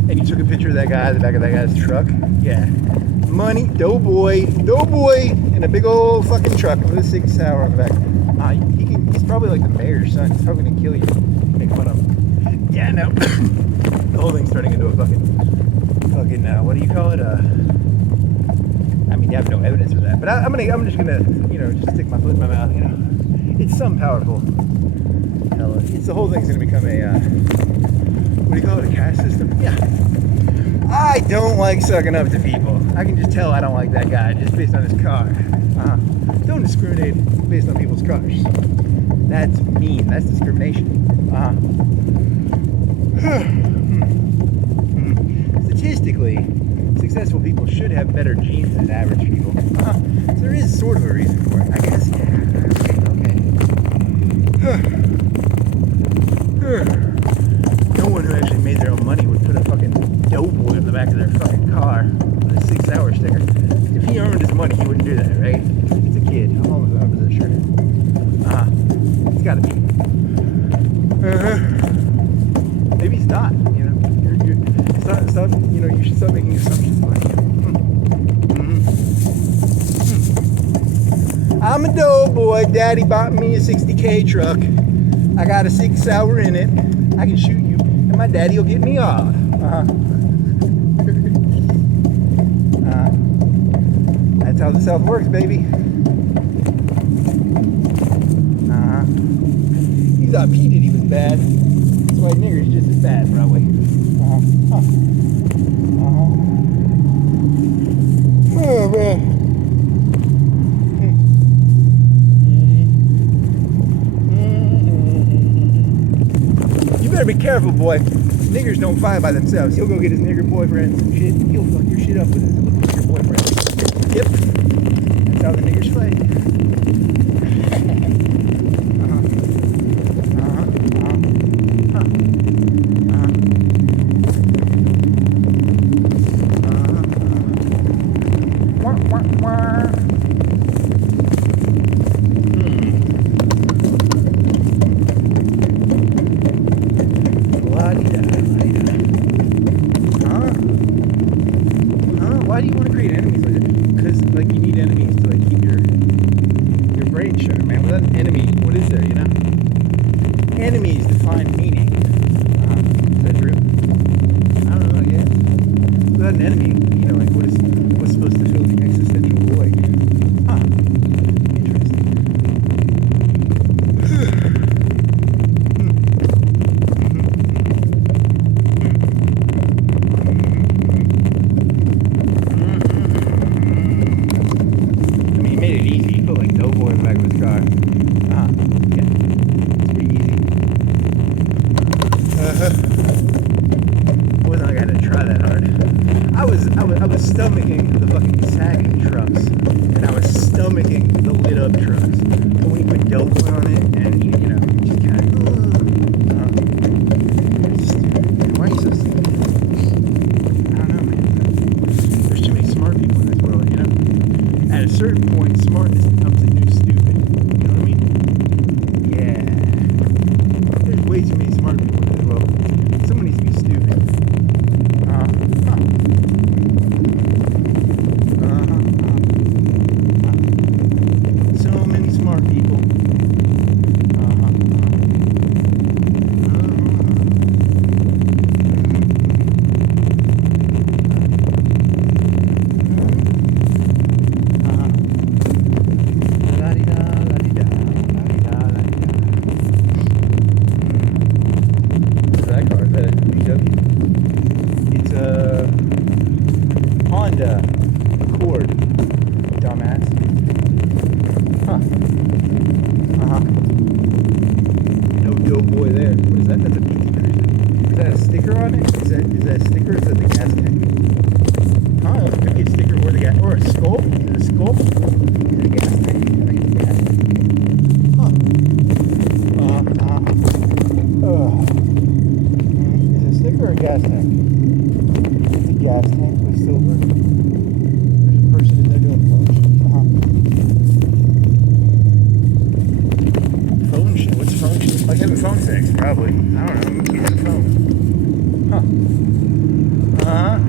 And you took a picture of that guy, the back of that guy's truck. Yeah. Money, doughboy, in a big old fucking truck with a 6 hour on the back. He's probably like the mayor's son. He's probably gonna kill you. Make fun of him. Yeah, no. The whole thing's turning into a fucking, what do you call it? I mean, you have no evidence for that, but I'm just gonna, just stick my foot in my mouth. It's some powerful. The whole thing's gonna become a, what do you call it? A caste system. Yeah. I don't like sucking up to people. I can just tell I don't like that guy just based on his car. Don't discriminate based on people's cars. That's mean. That's discrimination. Statistically, successful people should have better genes than average people. So there is sort of a reason for it, I guess. Yeah. Okay. No one who actually made their own money would put a fucking doughboy on the back of their fucking car with a 6 hour sticker. If he earned his money, he wouldn't do that, right? It's a kid. How long was that shirt? It's gotta be. Maybe he's not, Stop, you should stop making assumptions about him. I'm a doughboy. Daddy bought me a 60K truck. I got a 6 hour in it. I can shoot you, and my daddy will get me off. That's how the South works, baby. He thought P. Diddy was bad. That's why nigger's just as bad, probably. careful, boy. Niggers don't fight by themselves. He'll go get his nigger boyfriend some shit. He'll fuck your shit up with his nigger boyfriend. Yep. That's how the niggers fight. Why do you want to create enemies like that? Because like you need enemies to like keep your brain sharp, man. Without an enemy, what is there? You know, enemies define meaning. Is that true? I don't know. Yeah. Without an enemy, you know, like what's supposed to fill the existential void? Huh. Interesting. I was stomaching the fucking sagging trucks, and I was stomaching the lit up trucks. But when you put dope on it, and you know, you just kind of, why are you so stupid? I don't know, man. There's too many smart people in this world, you know? At a certain point, smartness becomes the new stupid. You know what I mean? Yeah. There's way too many smart people in this world. Someone needs to be stupid. So many smart people. What's that car? Is that a VW? It's a Honda Accord, dumbass. Huh. No doughboy there. What is that? That's a PT Cruiser. Is that a sticker on it? Is that a sticker or is that the gas tank? Huh? It could be a sticker or the gas, or a skull. Is it a skull? Is it a gas tank? I think it's a gas tank. Huh. Is it a sticker or a gas tank? It's a gas tank with silver. There's a person in there doing phone shit. Phone shit? What's phone shit? Like having phone sex, probably. I don't know. I'm using a phone. Huh.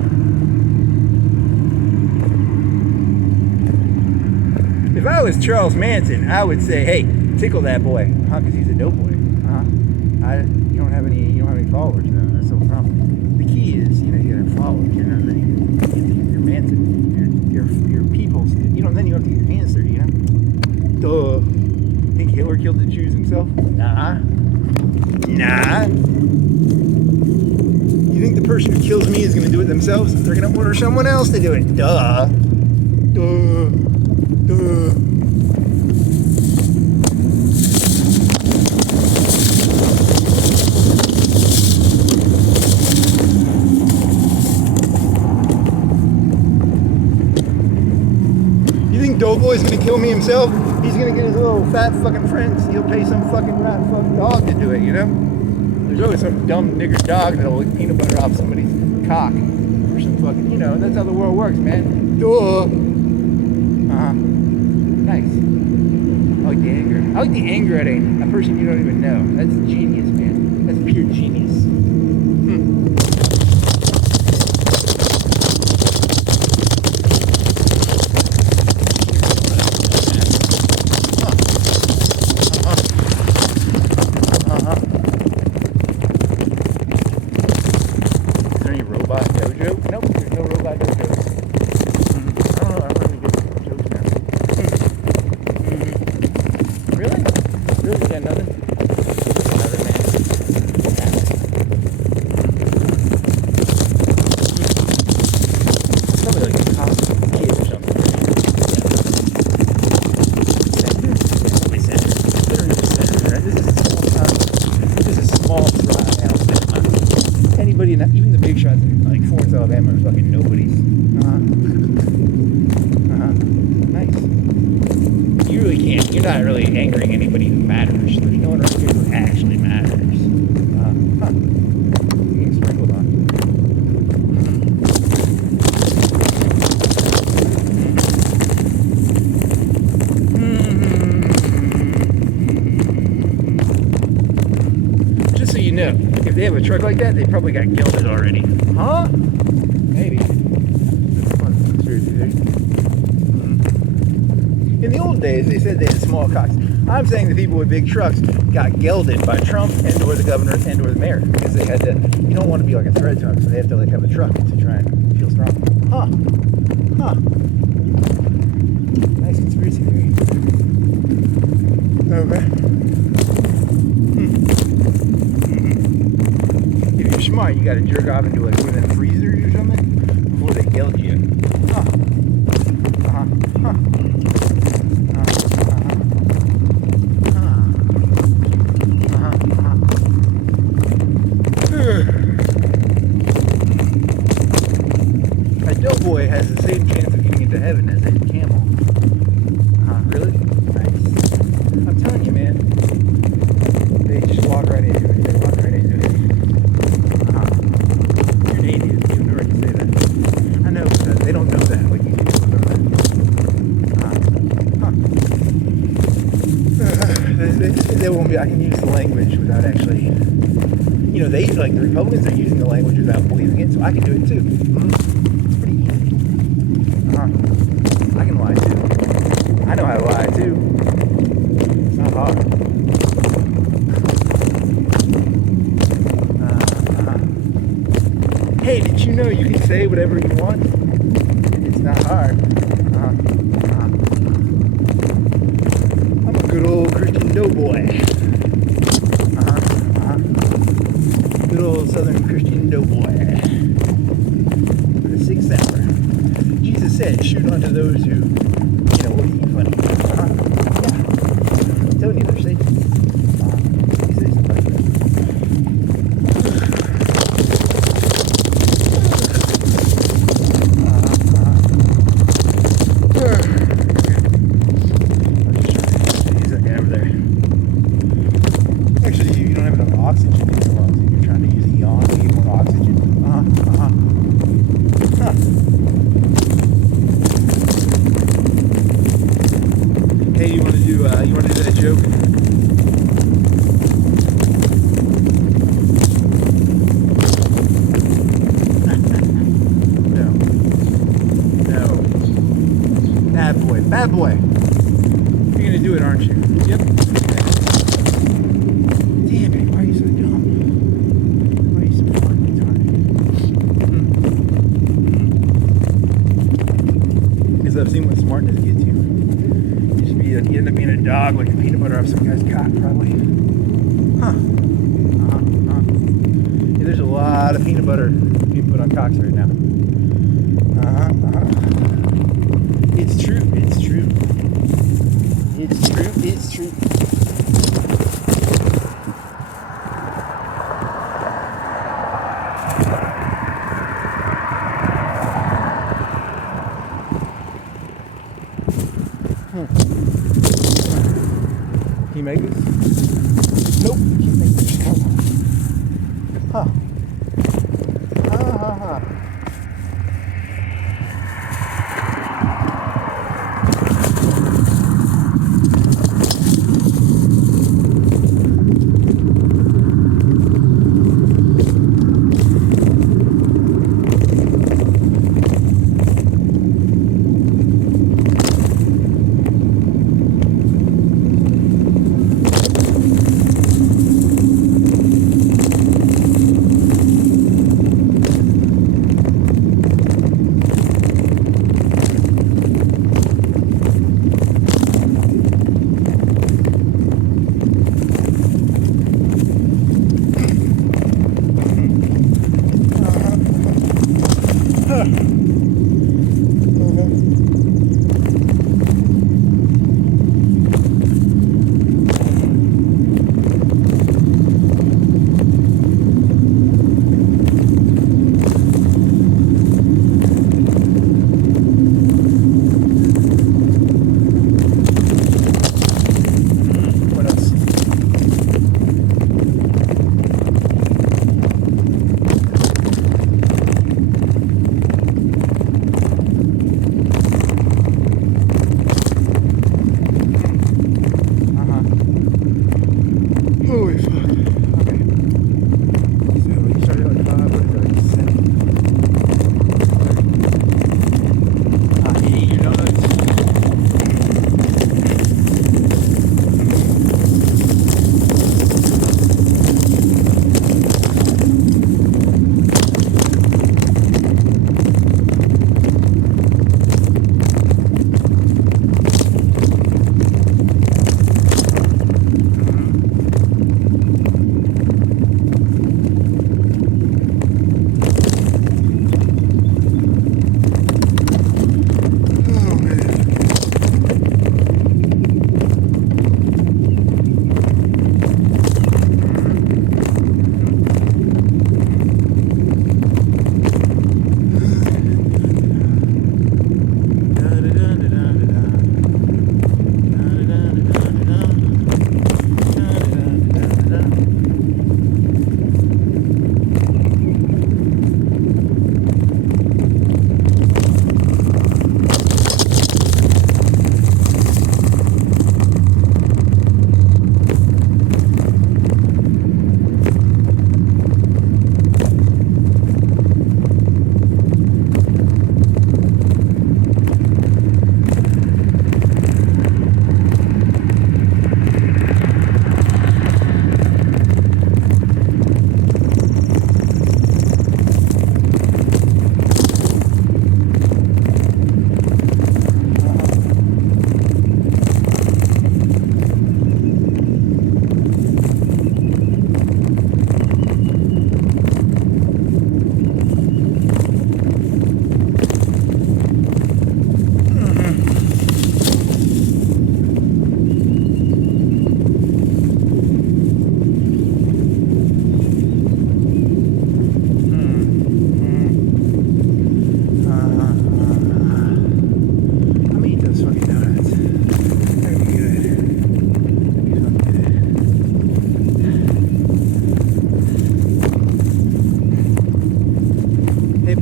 If I was Charles Manson, I would say, hey, tickle that boy. Because he's a dope boy. You don't have any followers now. That's the whole problem. The key is, you know, you gotta have followers. You know, then you get your Manson, your people's. You know, then you have to get your hands dirty. You know. Duh. Think Hitler killed the Jews himself? Nah. You think the person who kills me is gonna do it themselves? They're gonna order someone else to do it. Duh. Doughboy's gonna kill me himself. He's gonna get his little fat fucking friends. He'll pay some fucking rat fucking dog to do it, you know? There's always some dumb nigger dog that'll lick peanut butter off somebody's cock. Or some fucking, you know, that's how the world works, man. Duh. Nice. I like the anger. I like the anger at a person you don't even know. That's genius, man. That's pure genius. This is a small dry house. Even the big shots in like Florence, Alabama are fucking nobodies. Nice. You really can't. You're not really angering anybody who matters. There's no one around here who actually matters. Getting sprinkled on. Just so you know, if they have a truck like that, they probably got gilded already. Huh? Maybe. That's fun conspiracy theory. In the old days, they said they had small cocks. I'm saying the people with big trucks got gelded by Trump and or the governor and or the mayor because they had to. You don't want to be like a thread truck, so they have to like have a truck to try and feel strong. Huh? Nice conspiracy theory. Okay. If you're smart, you got to jerk off into like one of them freezers or something before they geld you. A doughboy has the same chance of getting into heaven as a camel. Really? Nice. I'm telling you, man. They just walk right into it. They walk right into it. You're an idiot. You have no right to say that. I know, but they don't know that. Like you people know that. They won't be. I can use the language without actually. You know, they like the Republicans are using the language without believing it, so I can do it too. It's pretty easy. I can lie too. I know how to lie too. It's not hard. Hey, did you know you can say whatever you want? It's not hard. I'm a good old Christian doughboy. Good old Southern Christian doughboy. With a 6 hour. Jesus said, shoot onto those who, will eat funny. Yeah. I'm telling you, they're safe. He said something like that. He's that guy over there. Actually, you don't have enough oxygen in your lungs. You're trying to use a yawn to get more oxygen. Hey, you want to do that joke? No. Bad boy. You're gonna do it, aren't you? Yep. Damn it! Why are you so dumb? Why are you so fucking retarded? Because I've seen what smartness gets you. You end up being a dog like a peanut butter off some guy's cock, probably. Yeah, there's a lot of peanut butter being put on cocks right now. It's true. Can you make this? Nope, can't make this.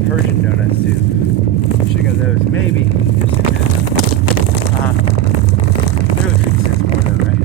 Persian donuts too. Should have got those. Maybe. They're like 50 cents more though, right?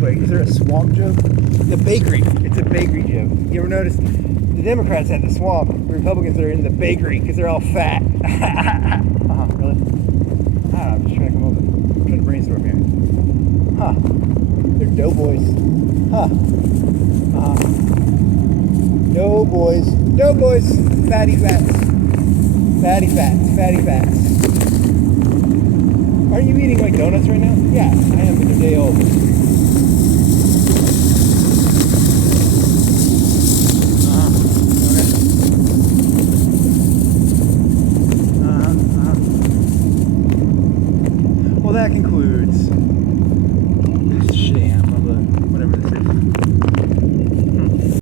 Like, is there a swamp joke? The bakery. It's a bakery joke. You ever notice the Democrats have the swamp, the Republicans are in the bakery because they're all fat. Really? I don't know. I'm just trying to come up with. I'm trying to brainstorm here. They're doughboys. Doughboys. Fatty fats. Are you eating like donuts right now? Yeah, I am, but they're day old.